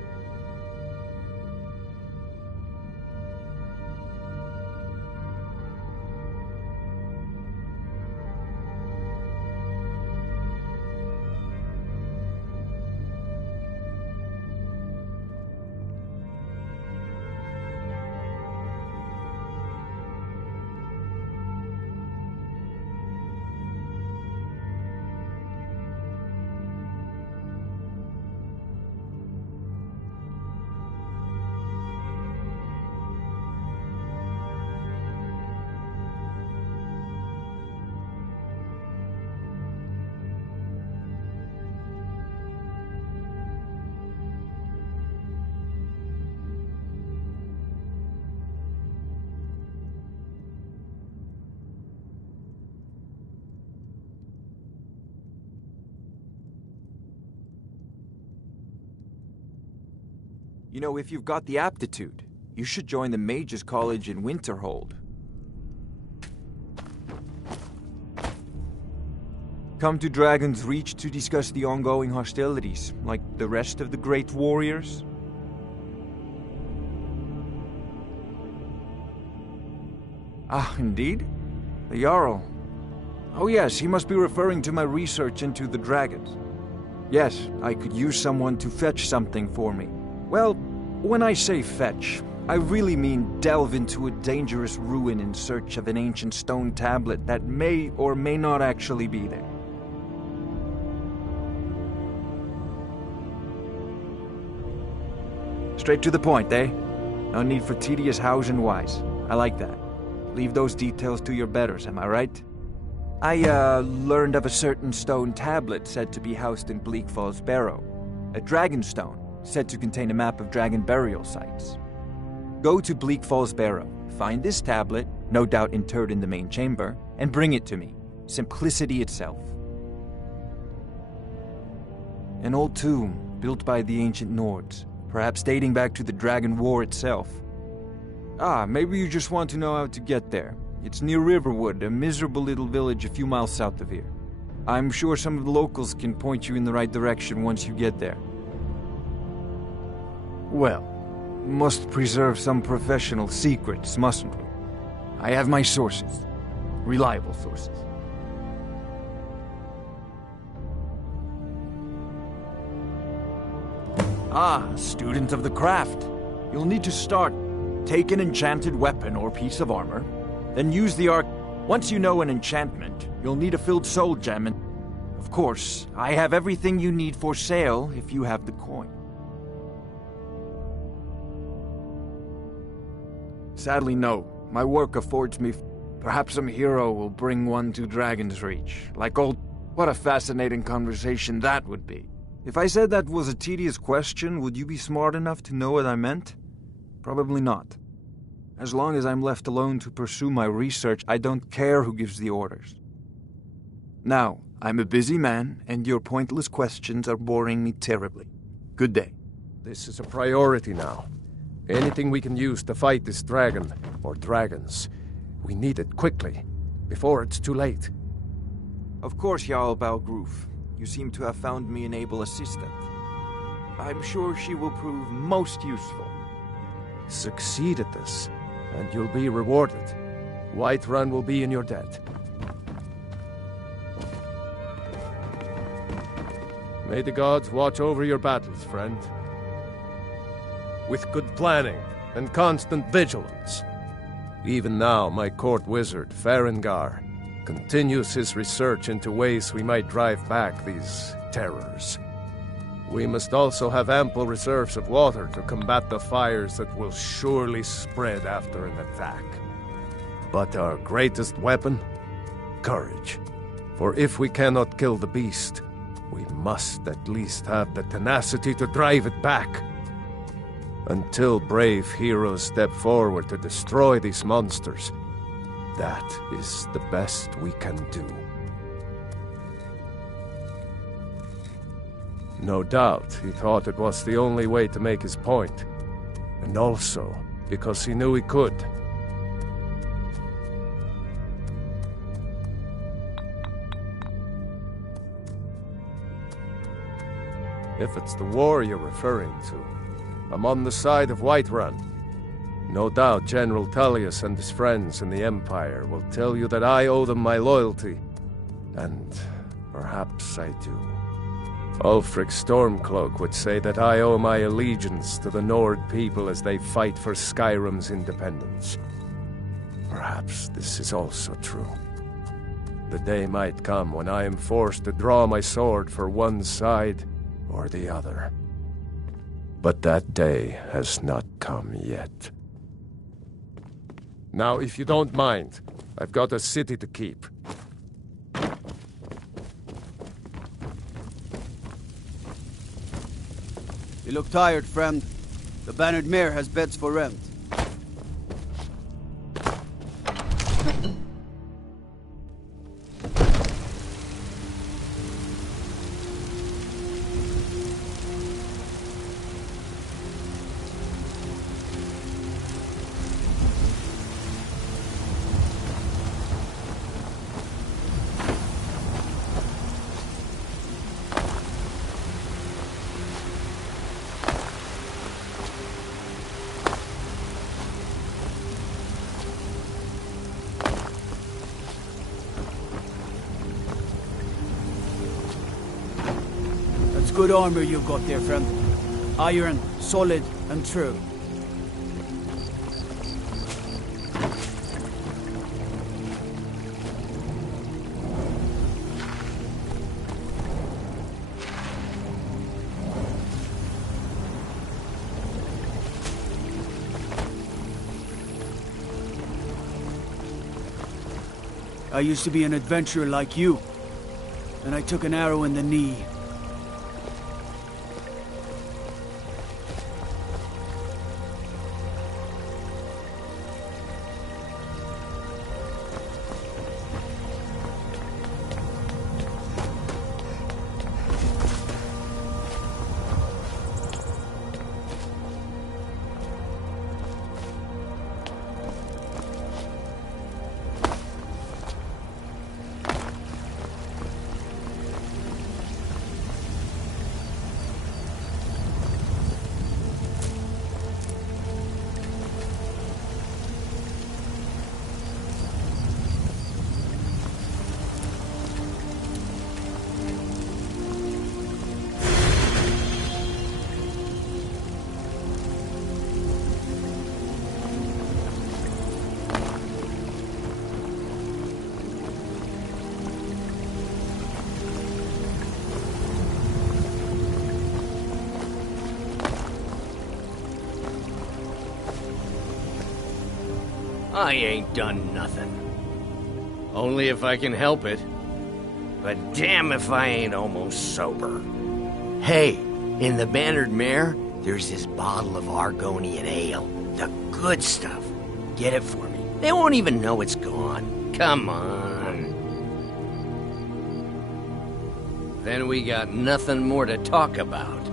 You know, if you've got the aptitude, you should join the Mages College in Winterhold. Come to Dragon's Reach to discuss the ongoing hostilities, like the rest of the great warriors. Ah, indeed? The Jarl. Oh yes, he must be referring to my research into the dragons. Yes, I could use someone to fetch something for me. Well, when I say fetch, I really mean delve into a dangerous ruin in search of an ancient stone tablet that may or may not actually be there. Straight to the point, eh? No need for tedious hows and whys. I like that. Leave those details to your betters, am I right? I, learned of a certain stone tablet said to be housed in Bleak Falls Barrow. A dragon stone, said to contain a map of dragon burial sites. Go to Bleak Falls Barrow, find this tablet, no doubt interred in the main chamber, and bring it to me. Simplicity itself. An old tomb, built by the ancient Nords, perhaps dating back to the Dragon War itself. Ah, maybe you just want to know how to get there. It's near Riverwood, a miserable little village a few miles south of here. I'm sure some of the locals can point you in the right direction once you get there. Well, must preserve some professional secrets, mustn't we? I have my sources. Reliable sources. Ah, student of the craft. You'll need to start. Take an enchanted weapon or piece of armor, then use the arc. Once you know an enchantment, you'll need a filled soul gem and... Of course, I have everything you need for sale if you have the coin. Sadly, no. My work affords me... Perhaps some hero will bring one to Dragon's Reach. Like old... What a fascinating conversation that would be. If I said that was a tedious question, would you be smart enough to know what I meant? Probably not. As long as I'm left alone to pursue my research, I don't care who gives the orders. Now, I'm a busy man, and your pointless questions are boring me terribly. Good day. This is a priority now. Anything we can use to fight this dragon, or dragons, we need it quickly, before it's too late. Of course, Jarl Balgroof. You seem to have found me an able assistant. I'm sure she will prove most useful. Succeed at this, and you'll be rewarded. Whiterun will be in your debt. May the gods watch over your battles, friend. With good planning and constant vigilance. Even now, my court wizard, Farengar, continues his research into ways we might drive back these terrors. We must also have ample reserves of water to combat the fires that will surely spread after an attack. But our greatest weapon? Courage. For if we cannot kill the beast, we must at least have the tenacity to drive it back. Until brave heroes step forward to destroy these monsters, that is the best we can do. No doubt he thought it was the only way to make his point, and also because he knew he could. If it's the war you're referring to, I'm on the side of Whiterun. No doubt General Tullius and his friends in the Empire will tell you that I owe them my loyalty, and perhaps I do. Ulfric Stormcloak would say that I owe my allegiance to the Nord people as they fight for Skyrim's independence. Perhaps this is also true. The day might come when I am forced to draw my sword for one side or the other. But that day has not come yet. Now, if you don't mind, I've got a city to keep. You look tired, friend. The Bannered Mare has beds for rent. Good armor you've got there, friend. Iron, solid, and true. I used to be an adventurer like you. And I took an arrow in the knee. I ain't done nothing. Only if I can help it. But damn if I ain't almost sober. Hey, in the Bannered Mare, there's this bottle of Argonian ale. The good stuff. Get it for me. They won't even know it's gone. Come on. Then we got nothing more to talk about.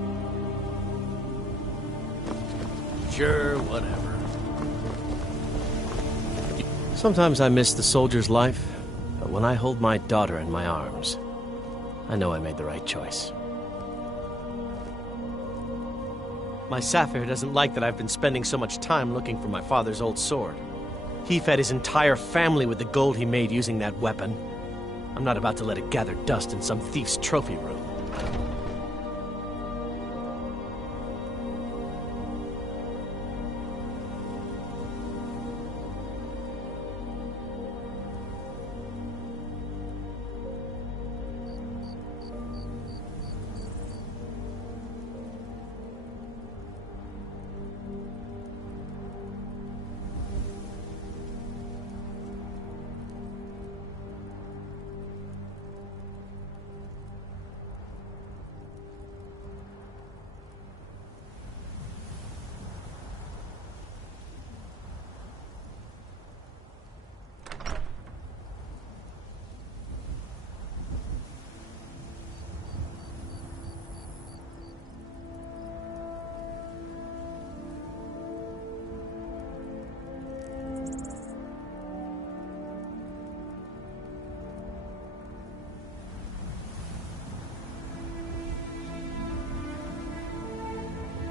Sure, whatever. Sometimes I miss the soldier's life, but when I hold my daughter in my arms, I know I made the right choice. My Sapphire doesn't like that I've been spending so much time looking for my father's old sword. He fed his entire family with the gold he made using that weapon. I'm not about to let it gather dust in some thief's trophy room.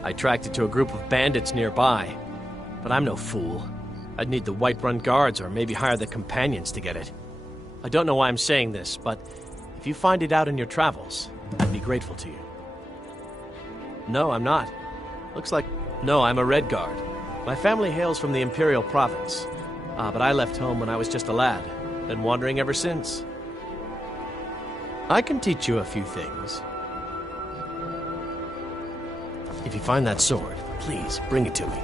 I tracked it to a group of bandits nearby, but I'm no fool. I'd need the Whiterun guards or maybe hire the companions to get it. I don't know why I'm saying this, but if you find it out in your travels, I'd be grateful to you. No, I'm not. Looks like... No, I'm a Red Guard. My family hails from the Imperial Province, but I left home when I was just a lad. Been wandering ever since. I can teach you a few things. If you find that sword, please bring it to me.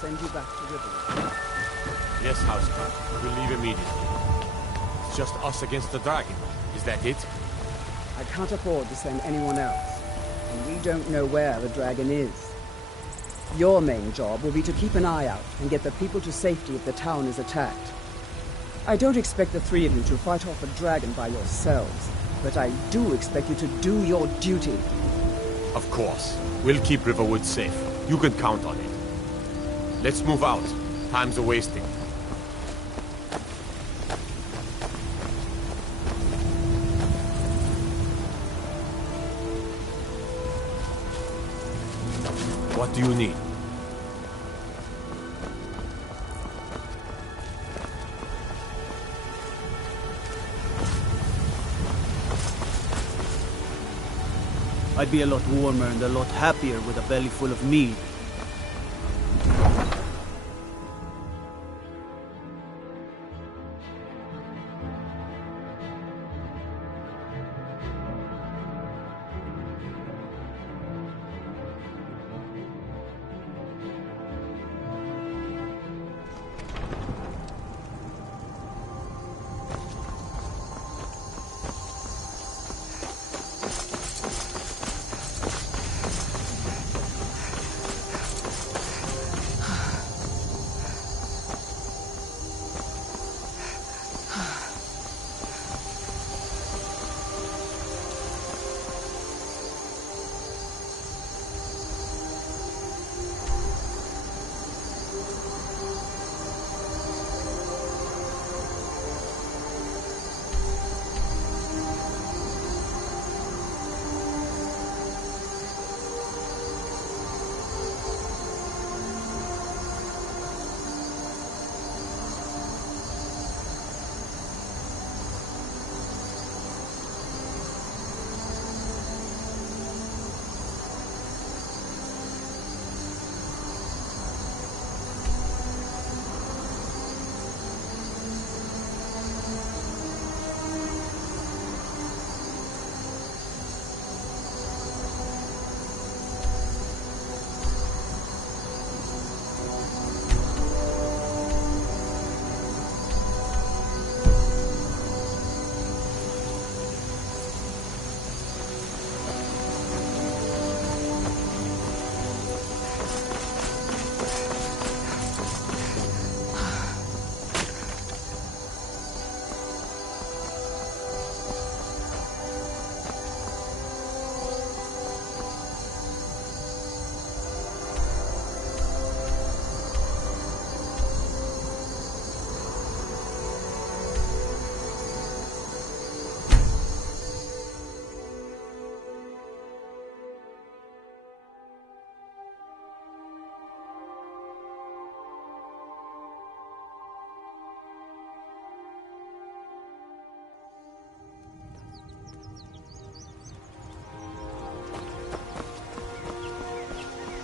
Send you back to Riverwood. Yes, Housecarl. We'll leave immediately. It's just us against the dragon. Is that it? I can't afford to send anyone else, and we don't know where the dragon is. Your main job will be to keep an eye out and get the people to safety if the town is attacked. I don't expect the three of you to fight off a dragon by yourselves, but I do expect you to do your duty. Of course. We'll keep Riverwood safe. You can count on it. Let's move out. Time's a wasting. What do you need? I'd be a lot warmer and a lot happier with a belly full of mead.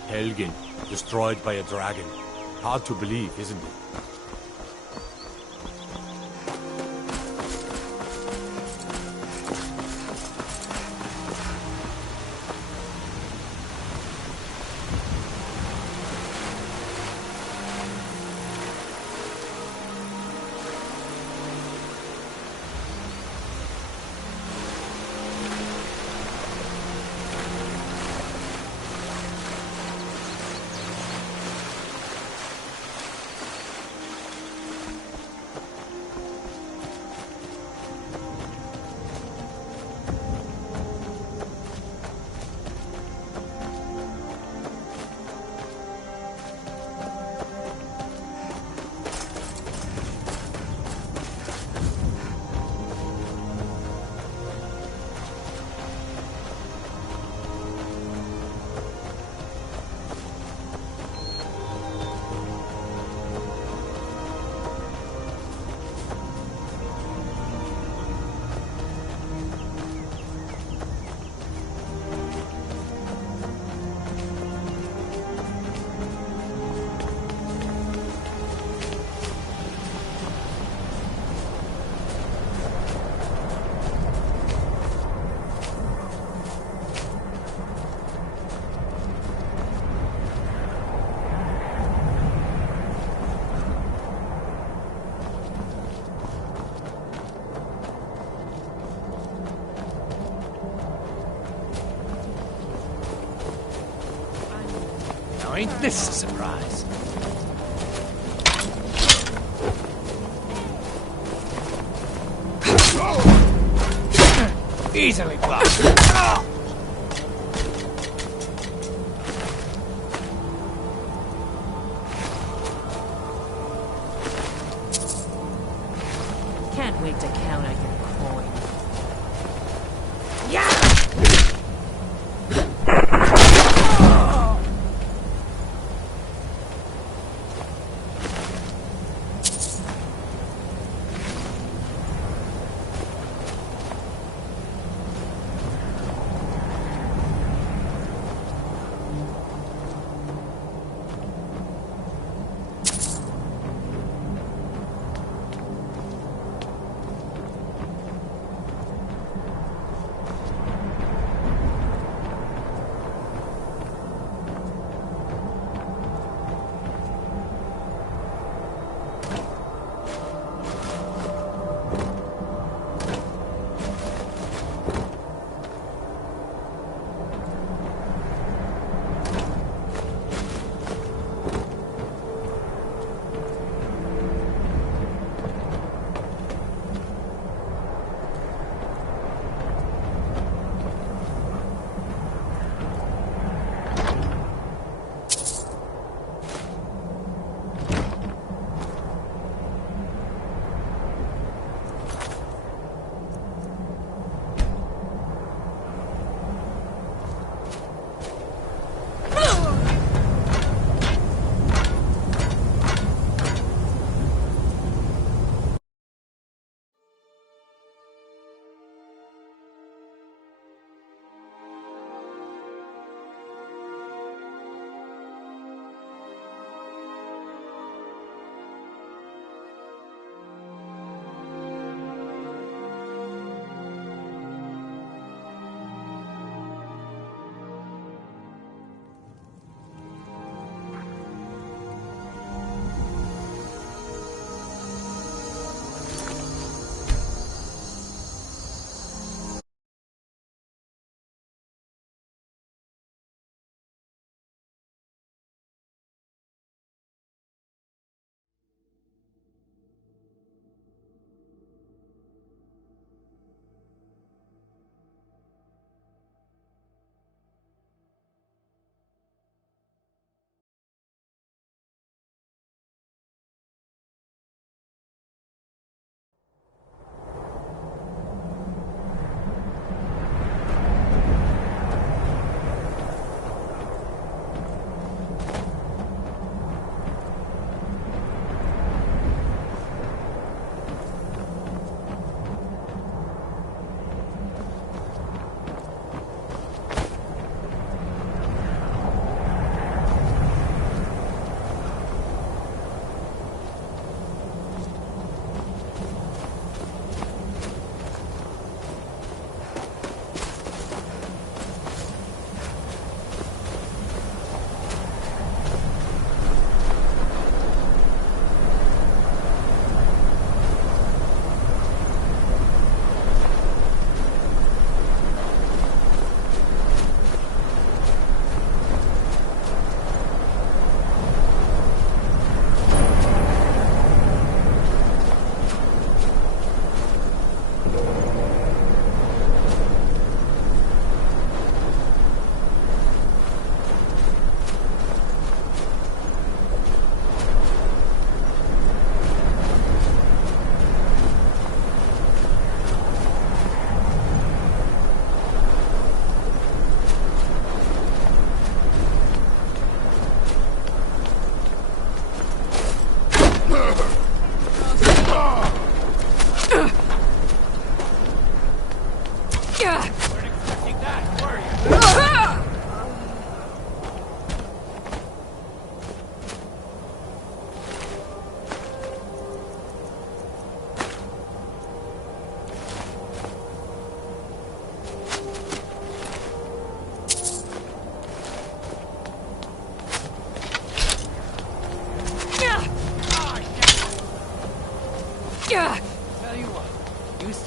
Helgen, destroyed by a dragon. Hard to believe, isn't it? Ain't this a surprise? Easily blocked. Can't wait to count out your coin.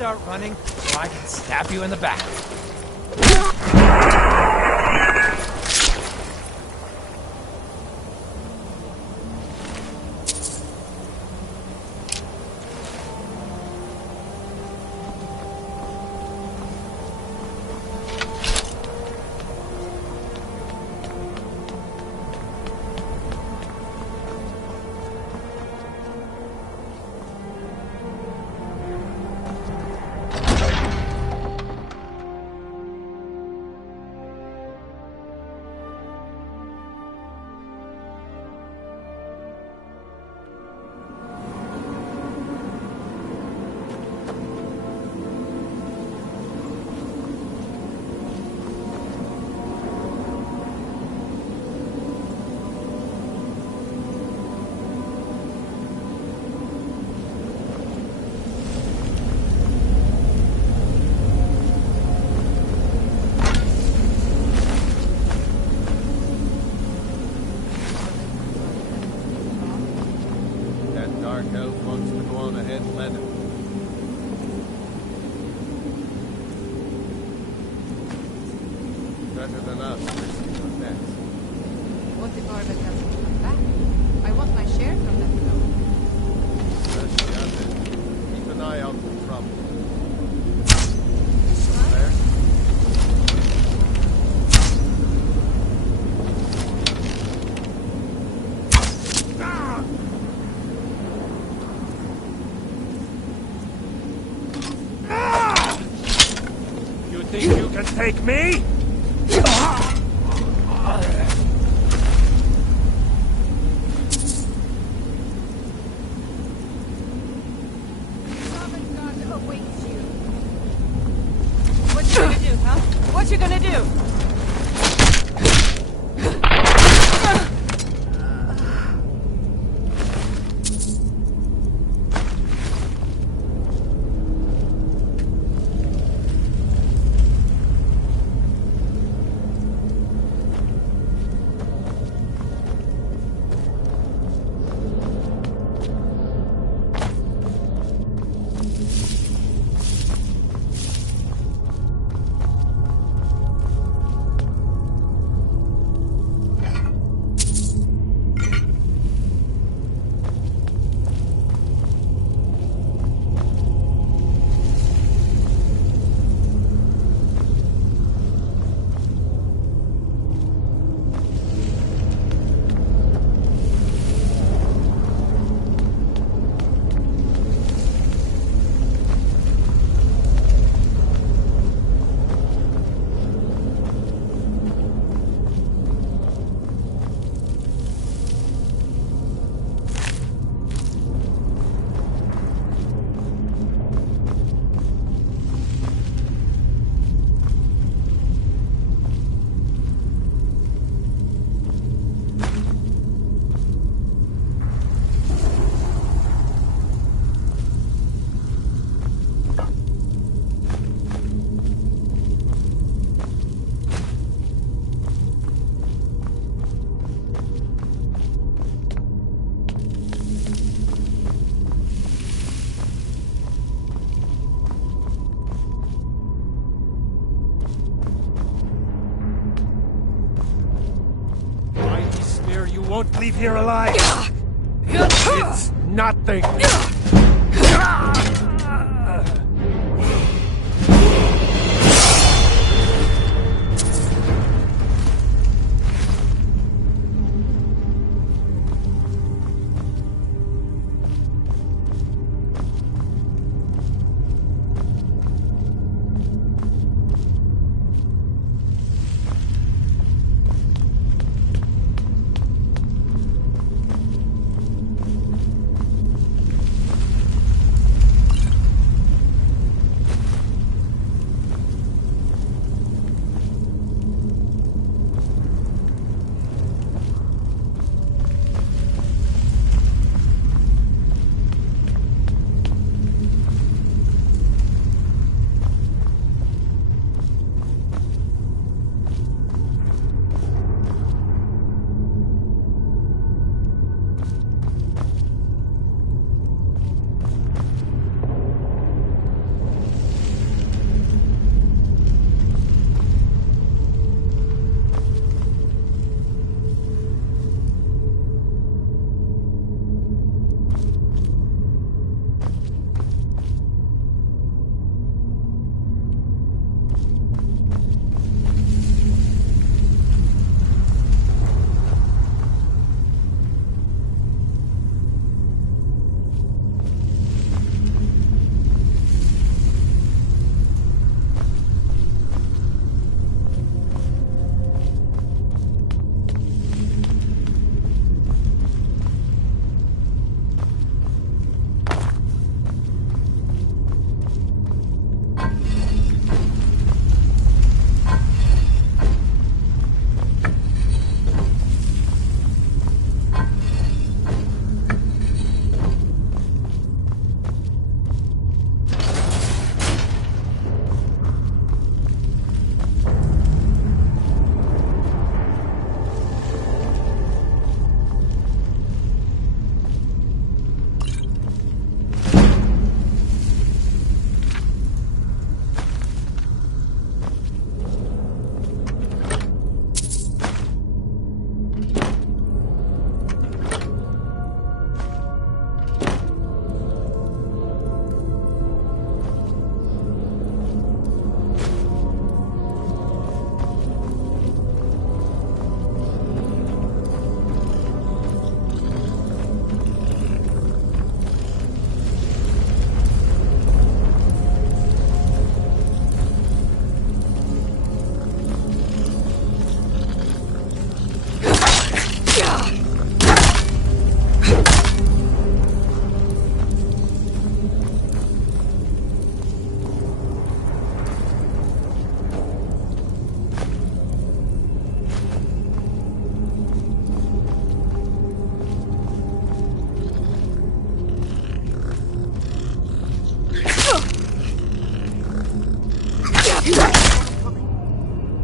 start running so I can stab you in the back. Take me? What you gonna do, huh? What you gonna do? Won't leave here alive. It's nothing.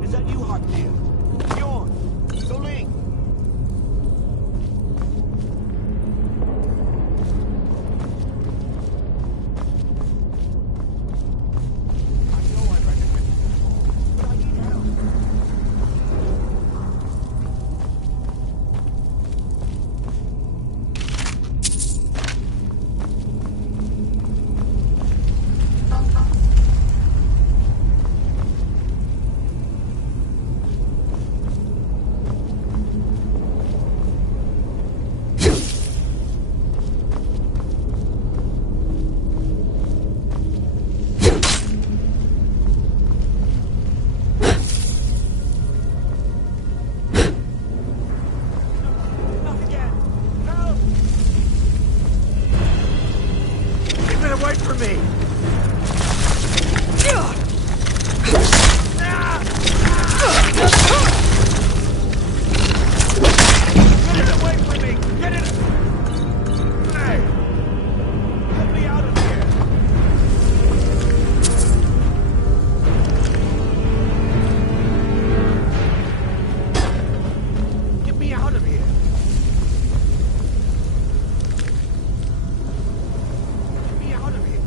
Is that you, Hartnell? Bjorn? Soling? Away from me! Get it away from me! Get it! Hey! Get me out of here! Get me out of here! Get me out of here!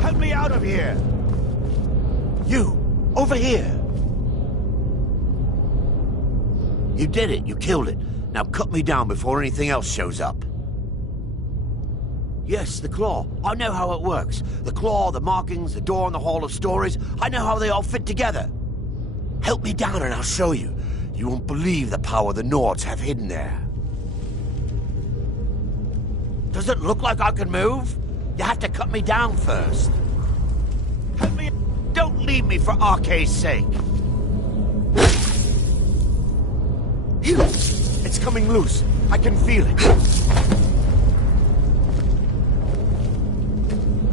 Help me out of here! You! Over here! You did it. You killed it. Now cut me down before anything else shows up. Yes, the claw. I know how it works. The claw, the markings, the door in the Hall of Stories. I know how they all fit together. Help me down and I'll show you. You won't believe the power the Nords have hidden there. Does it look like I can move? You have to cut me down first. Help me. Don't leave me for RK's sake. It's coming loose. I can feel it.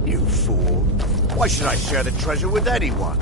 You fool. Why should I share the treasure with anyone?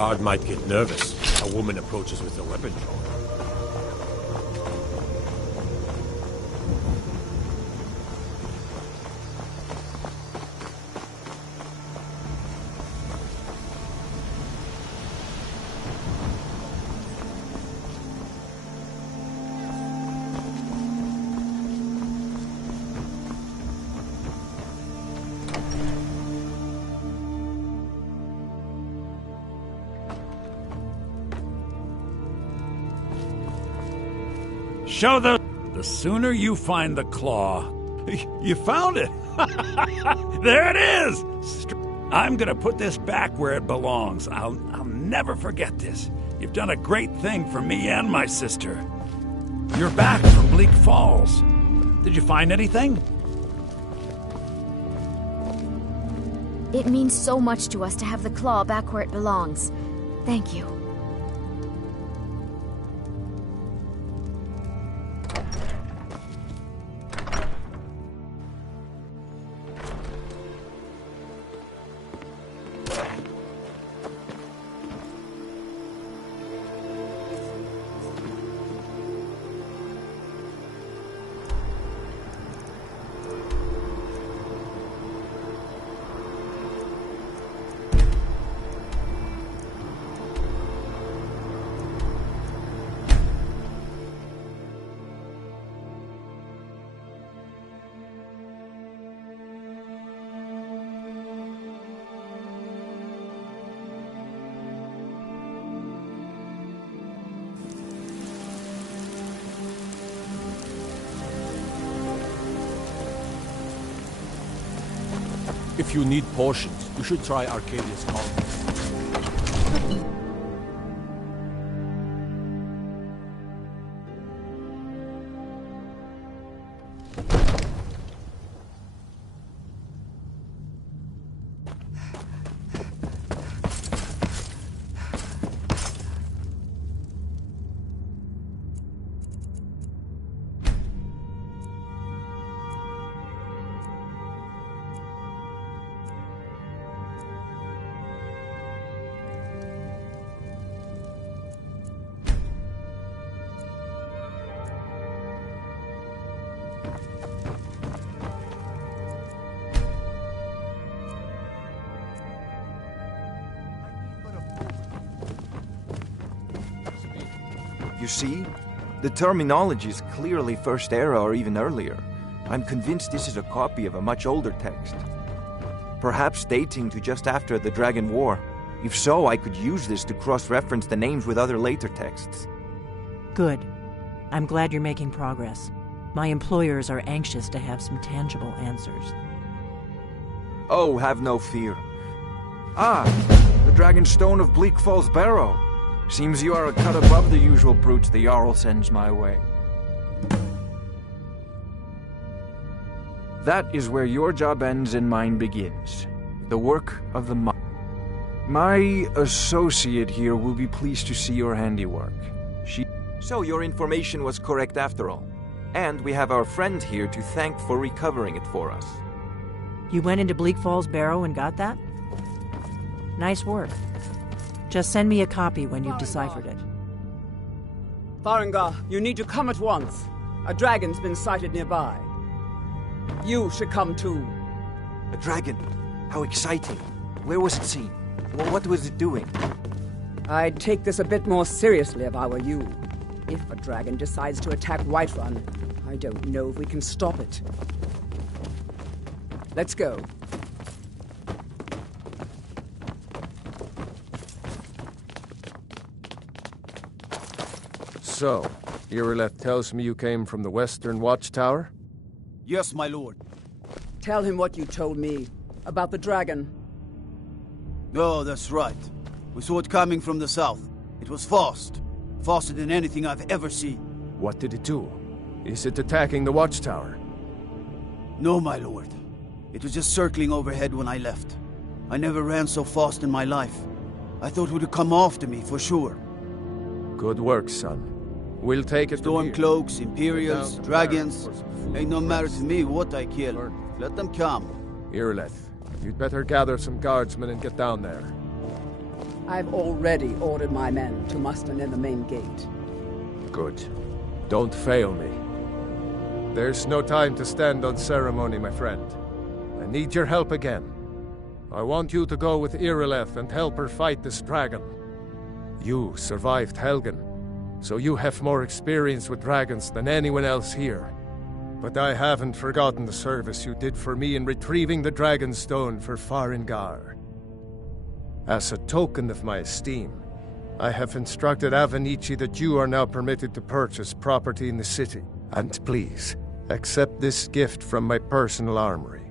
Guard might get nervous. A woman approaches with a weapon drawn. Show the sooner you find the claw. You found it! There it is! I'm gonna put this back where it belongs. I'll never forget this. You've done a great thing for me and my sister. You're back from Bleak Falls. Did you find anything? It means so much to us to have the claw back where it belongs. Thank you. If you need potions, you should try Arcadia's colony. You see? The terminology is clearly First Era or even earlier. I'm convinced this is a copy of a much older text. Perhaps dating to just after the Dragon War. If so, I could use this to cross-reference the names with other later texts. Good. I'm glad you're making progress. My employers are anxious to have some tangible answers. Oh, have no fear. Ah, the Dragonstone of Bleak Falls Barrow. Seems you are a cut above the usual brutes the Jarl sends my way. That is where your job ends and mine begins. The work of the mine. My associate here will be pleased to see your handiwork. So your information was correct after all. And we have our friend here to thank for recovering it for us. You went into Bleak Falls Barrow and got that? Nice work. Just send me a copy when you've deciphered it. Farengar, you need to come at once. A dragon's been sighted nearby. You should come too. A dragon? How exciting. Where was it seen? What was it doing? I'd take this a bit more seriously if I were you. If a dragon decides to attack Whiterun, I don't know if we can stop it. Let's go. So, Irileth tells me you came from the Western Watchtower? Yes, my lord. Tell him what you told me about the dragon. Oh, that's right. We saw it coming from the south. It was fast. Faster than anything I've ever seen. What did it do? Is it attacking the Watchtower? No, my lord. It was just circling overhead when I left. I never ran so fast in my life. I thought it would come after me, for sure. Good work, son. We'll take it. Stormcloaks, Imperials, dragons. Ain't no matter to me what I kill. Let them come. Irileth, you'd better gather some guardsmen and get down there. I've already ordered my men to muster near the main gate. Good. Don't fail me. There's no time to stand on ceremony, my friend. I need your help again. I want you to go with Irileth and help her fight this dragon. You survived Helgen, so you have more experience with dragons than anyone else here. But I haven't forgotten the service you did for me in retrieving the Dragon Stone for Farengar. As a token of my esteem, I have instructed Avenici that you are now permitted to purchase property in the city. And please, accept this gift from my personal armory.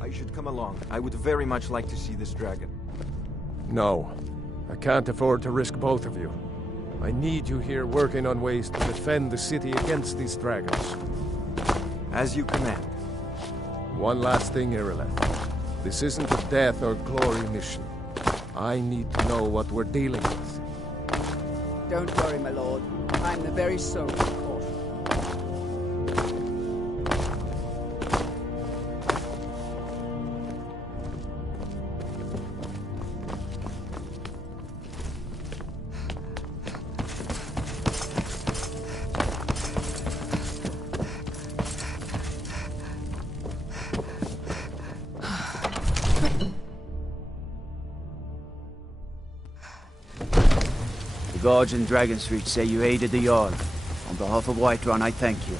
I should come along. I would very much like to see this dragon. No, I can't afford to risk both of you. I need you here working on ways to defend the city against these dragons. As you command. One last thing, Irileth. This isn't a death or glory mission. I need to know what we're dealing with. Don't worry, my lord. I'm the very soul of caution. The guards in Dragon Street say you aided the Jarl. On behalf of Whiterun, I thank you.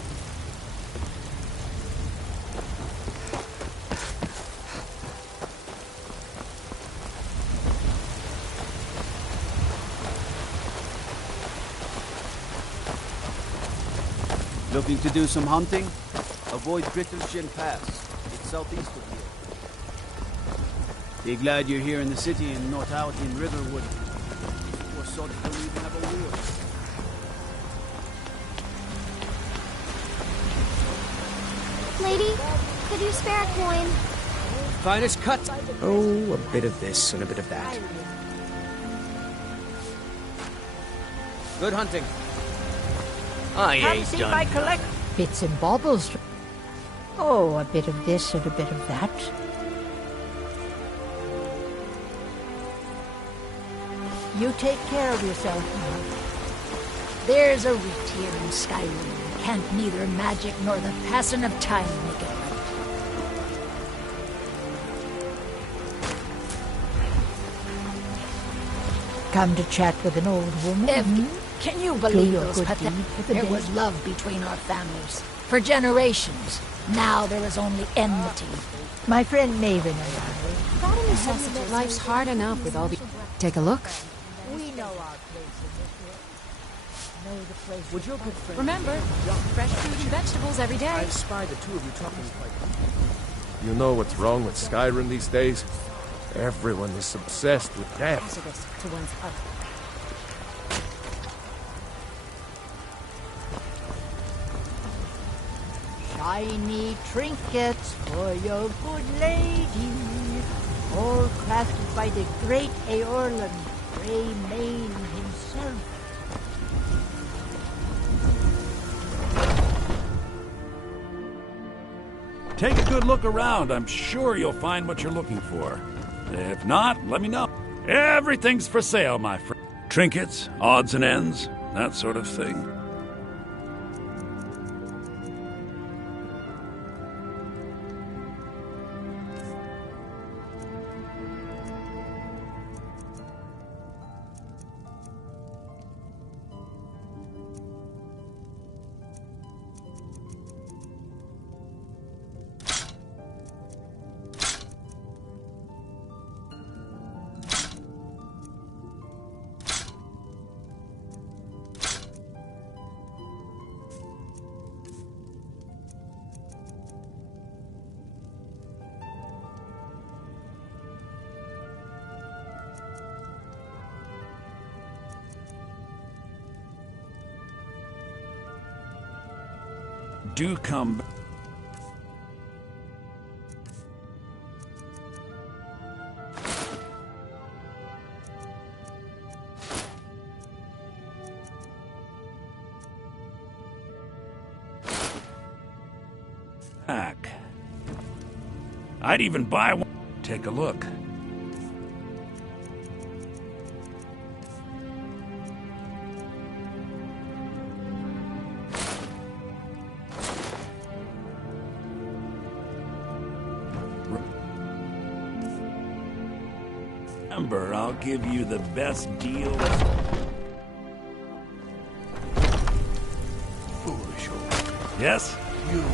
Looking to do some hunting? Avoid Brittleshin Pass. It's southeast of here. Be glad you're here in the city and not out in Riverwood. Or sort don't even have a war. Lady, could you spare a coin? Finest cut. Oh, a bit of this and a bit of that. Good hunting. I Come ain't see done my nothing. collect bits and baubles. Oh, a bit of this and a bit of that. You take care of yourself now. There's a writ here in Skyrim. Can't neither magic nor the passing of time make it right. Come to chat with an old woman. Can you believe those pathetic? There was love between our families for generations. Now there is only enmity. My friend Maven and I. Gotta necessitate. Life's hard enough with all the... Take a look. We know our place in this world. Know the place. Would your good friend... Remember, fresh fruit and vegetables every day. I spy the two of you talking quite... You know what's wrong with Skyrim these days? Everyone is obsessed with death. Hazardous to one's health. Shiny trinkets for your good lady, all crafted by the great Eorlan, Grey Mane himself. Take a good look around. I'm sure you'll find what you're looking for. If not, let me know. Everything's for sale, my friend. Trinkets, odds and ends, that sort of thing. Do come back. I'd even buy one. Take a look. Remember, I'll give you the best deal. Foolish old... Yes? You...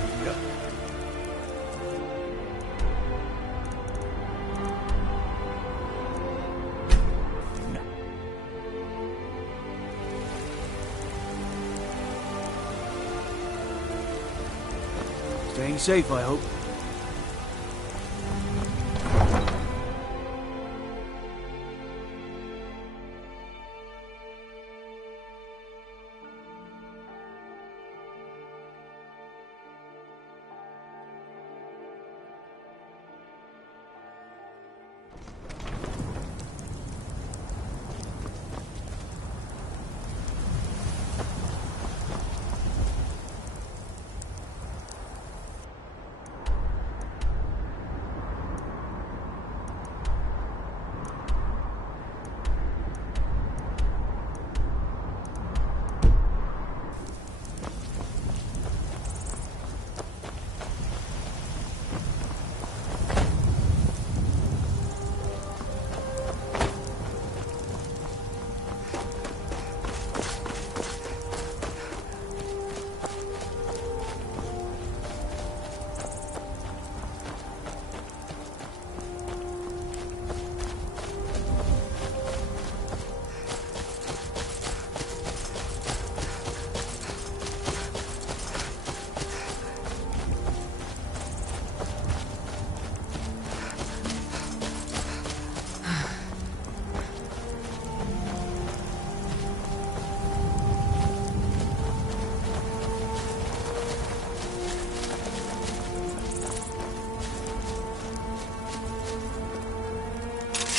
Staying safe, I hope.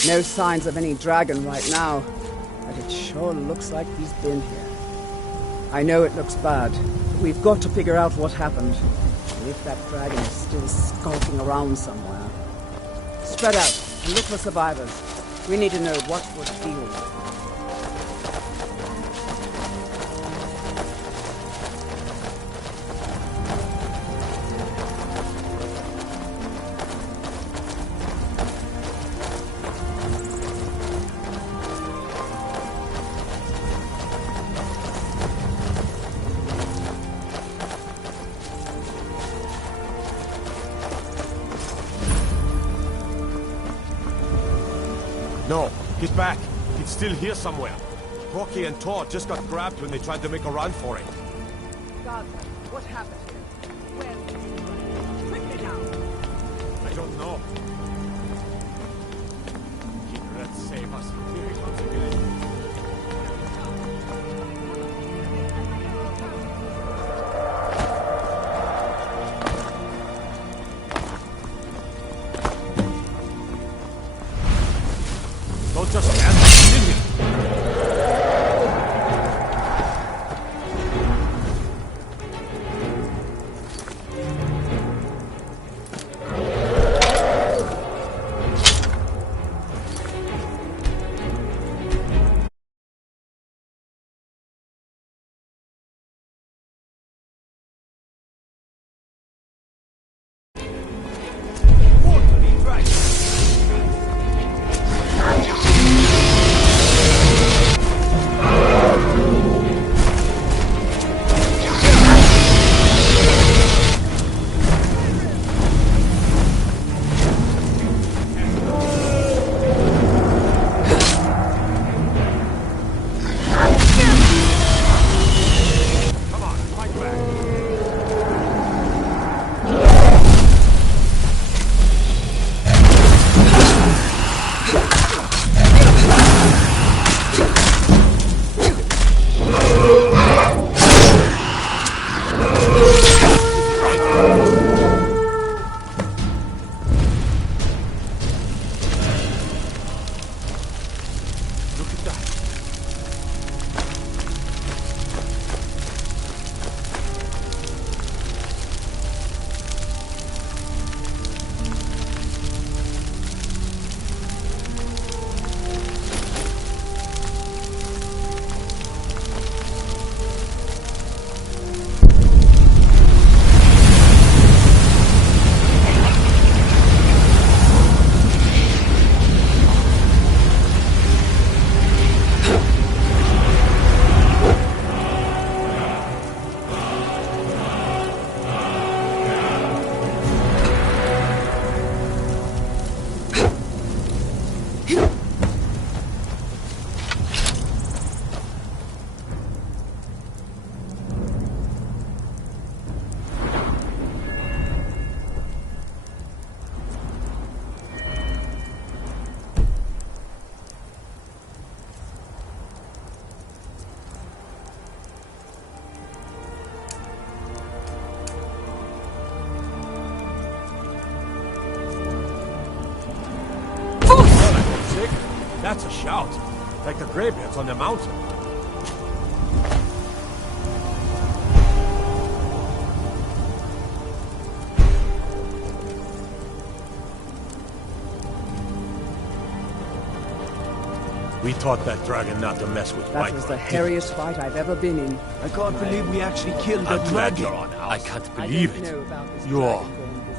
No signs of any dragon right now, but it sure looks like he's been here. I know it looks bad, but we've got to figure out what happened. And if that dragon is still skulking around somewhere. Spread out and look for survivors. We need to know what we're dealing with. No, he's back. He's still here somewhere. Rocky and Todd just got grabbed when they tried to make a run for it. God, what happened here? Where? Quickly now! I don't know. Let's save us. Here he comes again. Don't just stand there, did you? That's a shout. Like the greybeards on the mountain. We taught that dragon not to mess with That was the hairiest fight I've ever been in. I can't believe we actually killed a I'm glad dragon. you're on ours. I can't I believe don't it. know about this You're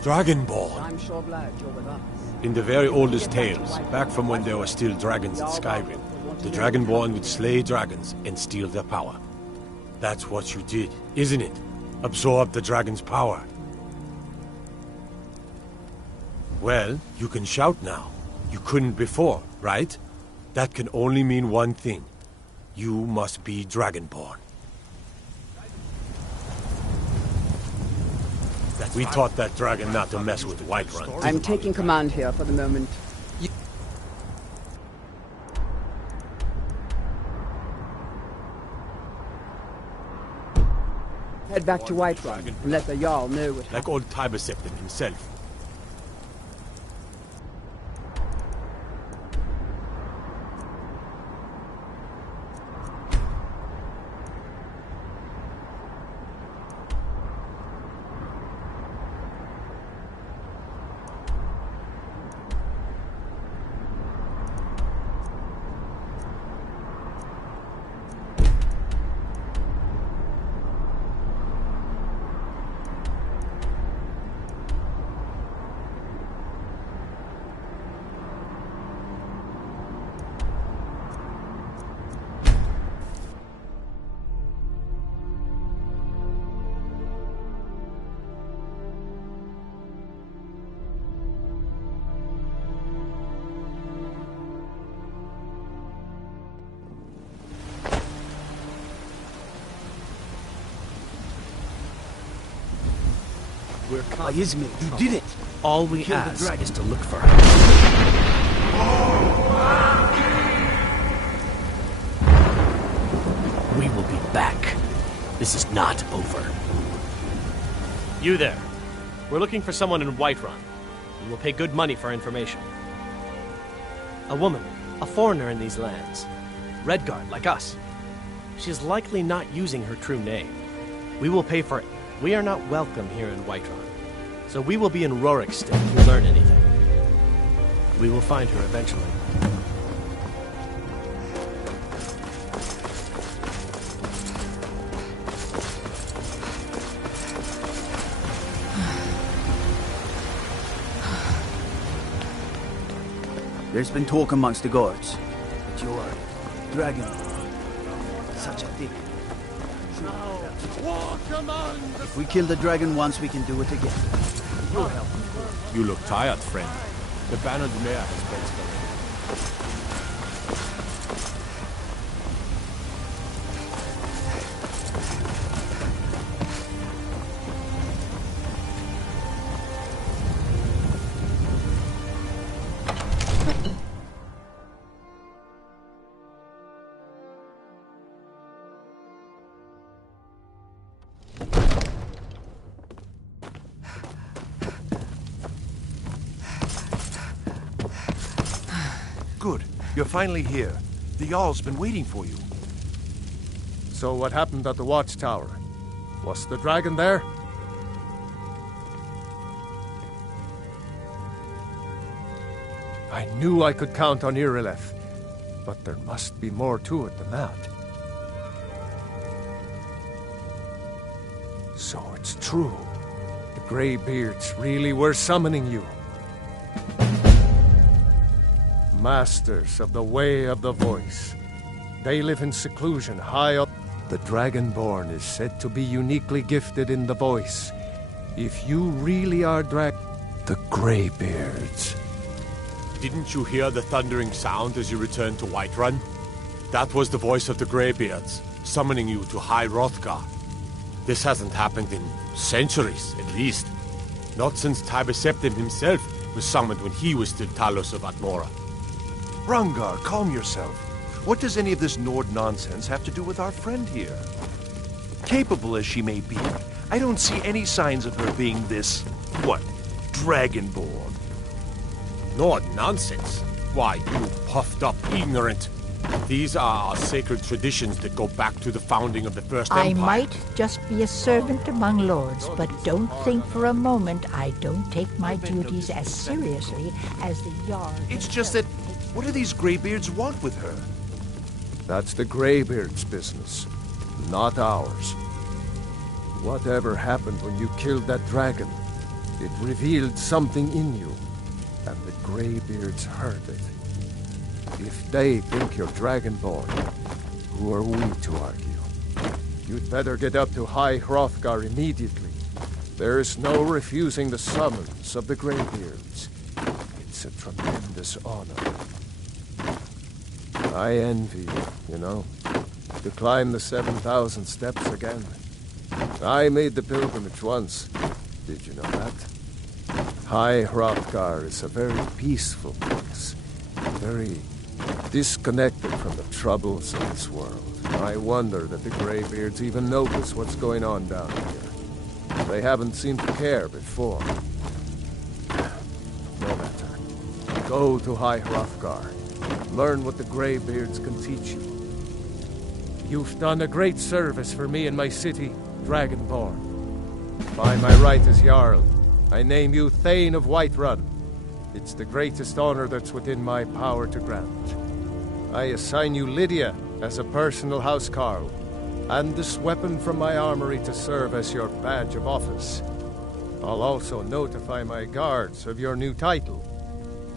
Dragonborn Dragonborn. I'm sure glad you're with us. In the very oldest tales, back from when there were still dragons in Skyrim, the Dragonborn would slay dragons and steal their power. That's what you did, isn't it? Absorb the dragon's power. Well, you can shout now. You couldn't before, right? That can only mean one thing. You must be Dragonborn. We taught that dragon not to mess with Whiterun. I'm taking command here for the moment. Head back to Whiterun and let the Jarl know what happened. Like old Tiber Septim himself. We're coming. Ismail, you did it! All we Kill the ask dragon. is to look for her. We will be back. This is not over. You there. We're looking for someone in Whiterun. We will pay good money for information. A woman, a foreigner in these lands. Redguard, like us. She's likely not using her true name. We will pay for it. We are not welcome here in Whiterun. So we will be in Rorikstead if you learn anything. We will find her eventually. There's been talk amongst the guards that you're dragon. Such a thing. If we kill the dragon once, we can do it again. You'll help. You look tired, friend. The bannered mare has been stolen. Good. You're finally here. The Jarl's been waiting for you. So what happened at the watchtower? Was the dragon there? I knew I could count on Irileth, but there must be more to it than that. So it's true. The Greybeards really were summoning you. Masters of the Way of the Voice. They live in seclusion high up. The Dragonborn is said to be uniquely gifted in the voice. If you really are the Greybeards. Didn't you hear the thundering sound as you returned to Whiterun? That was the voice of the Greybeards, summoning you to High Hrothgar. This hasn't happened in centuries, at least. Not since Tiber Septim himself was summoned when he was still Talos of Atmora. Rungar, calm yourself. What does any of this Nord nonsense have to do with our friend here? Capable as she may be, I don't see any signs of her being this, Dragonborn. Nord nonsense? Why, you puffed up ignorant. These are our sacred traditions that go back to the founding of the First I Empire. might just be a servant among lords, but don't think for a moment I don't take my duties as seriously as the Jarl. It's just that, what do these Greybeards want with her? That's the Greybeards' business, not ours. Whatever happened when you killed that dragon, it revealed something in you, and the Greybeards heard it. If they think you're Dragonborn, who are we to argue? You'd better get up to High Hrothgar immediately. There's no refusing the summons of the Greybeards. It's a tremendous honor. I envy you know, to climb the 7,000 steps again. I made the pilgrimage once. Did you know that? High Hrothgar is a very peaceful place. Very disconnected from the troubles of this world. I wonder that the Greybeards even notice what's going on down here. They haven't seemed to care before. No matter. Go to High Hrothgar. Learn what the Greybeards can teach you. You've done a great service for me and my city, Dragonborn. By my right as Jarl, I name you Thane of Whiterun. It's the greatest honor that's within my power to grant. I assign you Lydia as a personal housecarl, and this weapon from my armory to serve as your badge of office. I'll also notify my guards of your new title.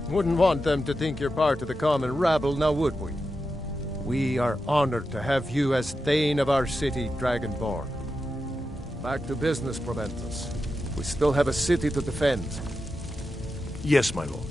Wouldn't want them to think you're part of the common rabble, now would we? We are honored to have you as Thane of our city, Dragonborn. Back to business, Proventus. We still have a city to defend. Yes, my lord.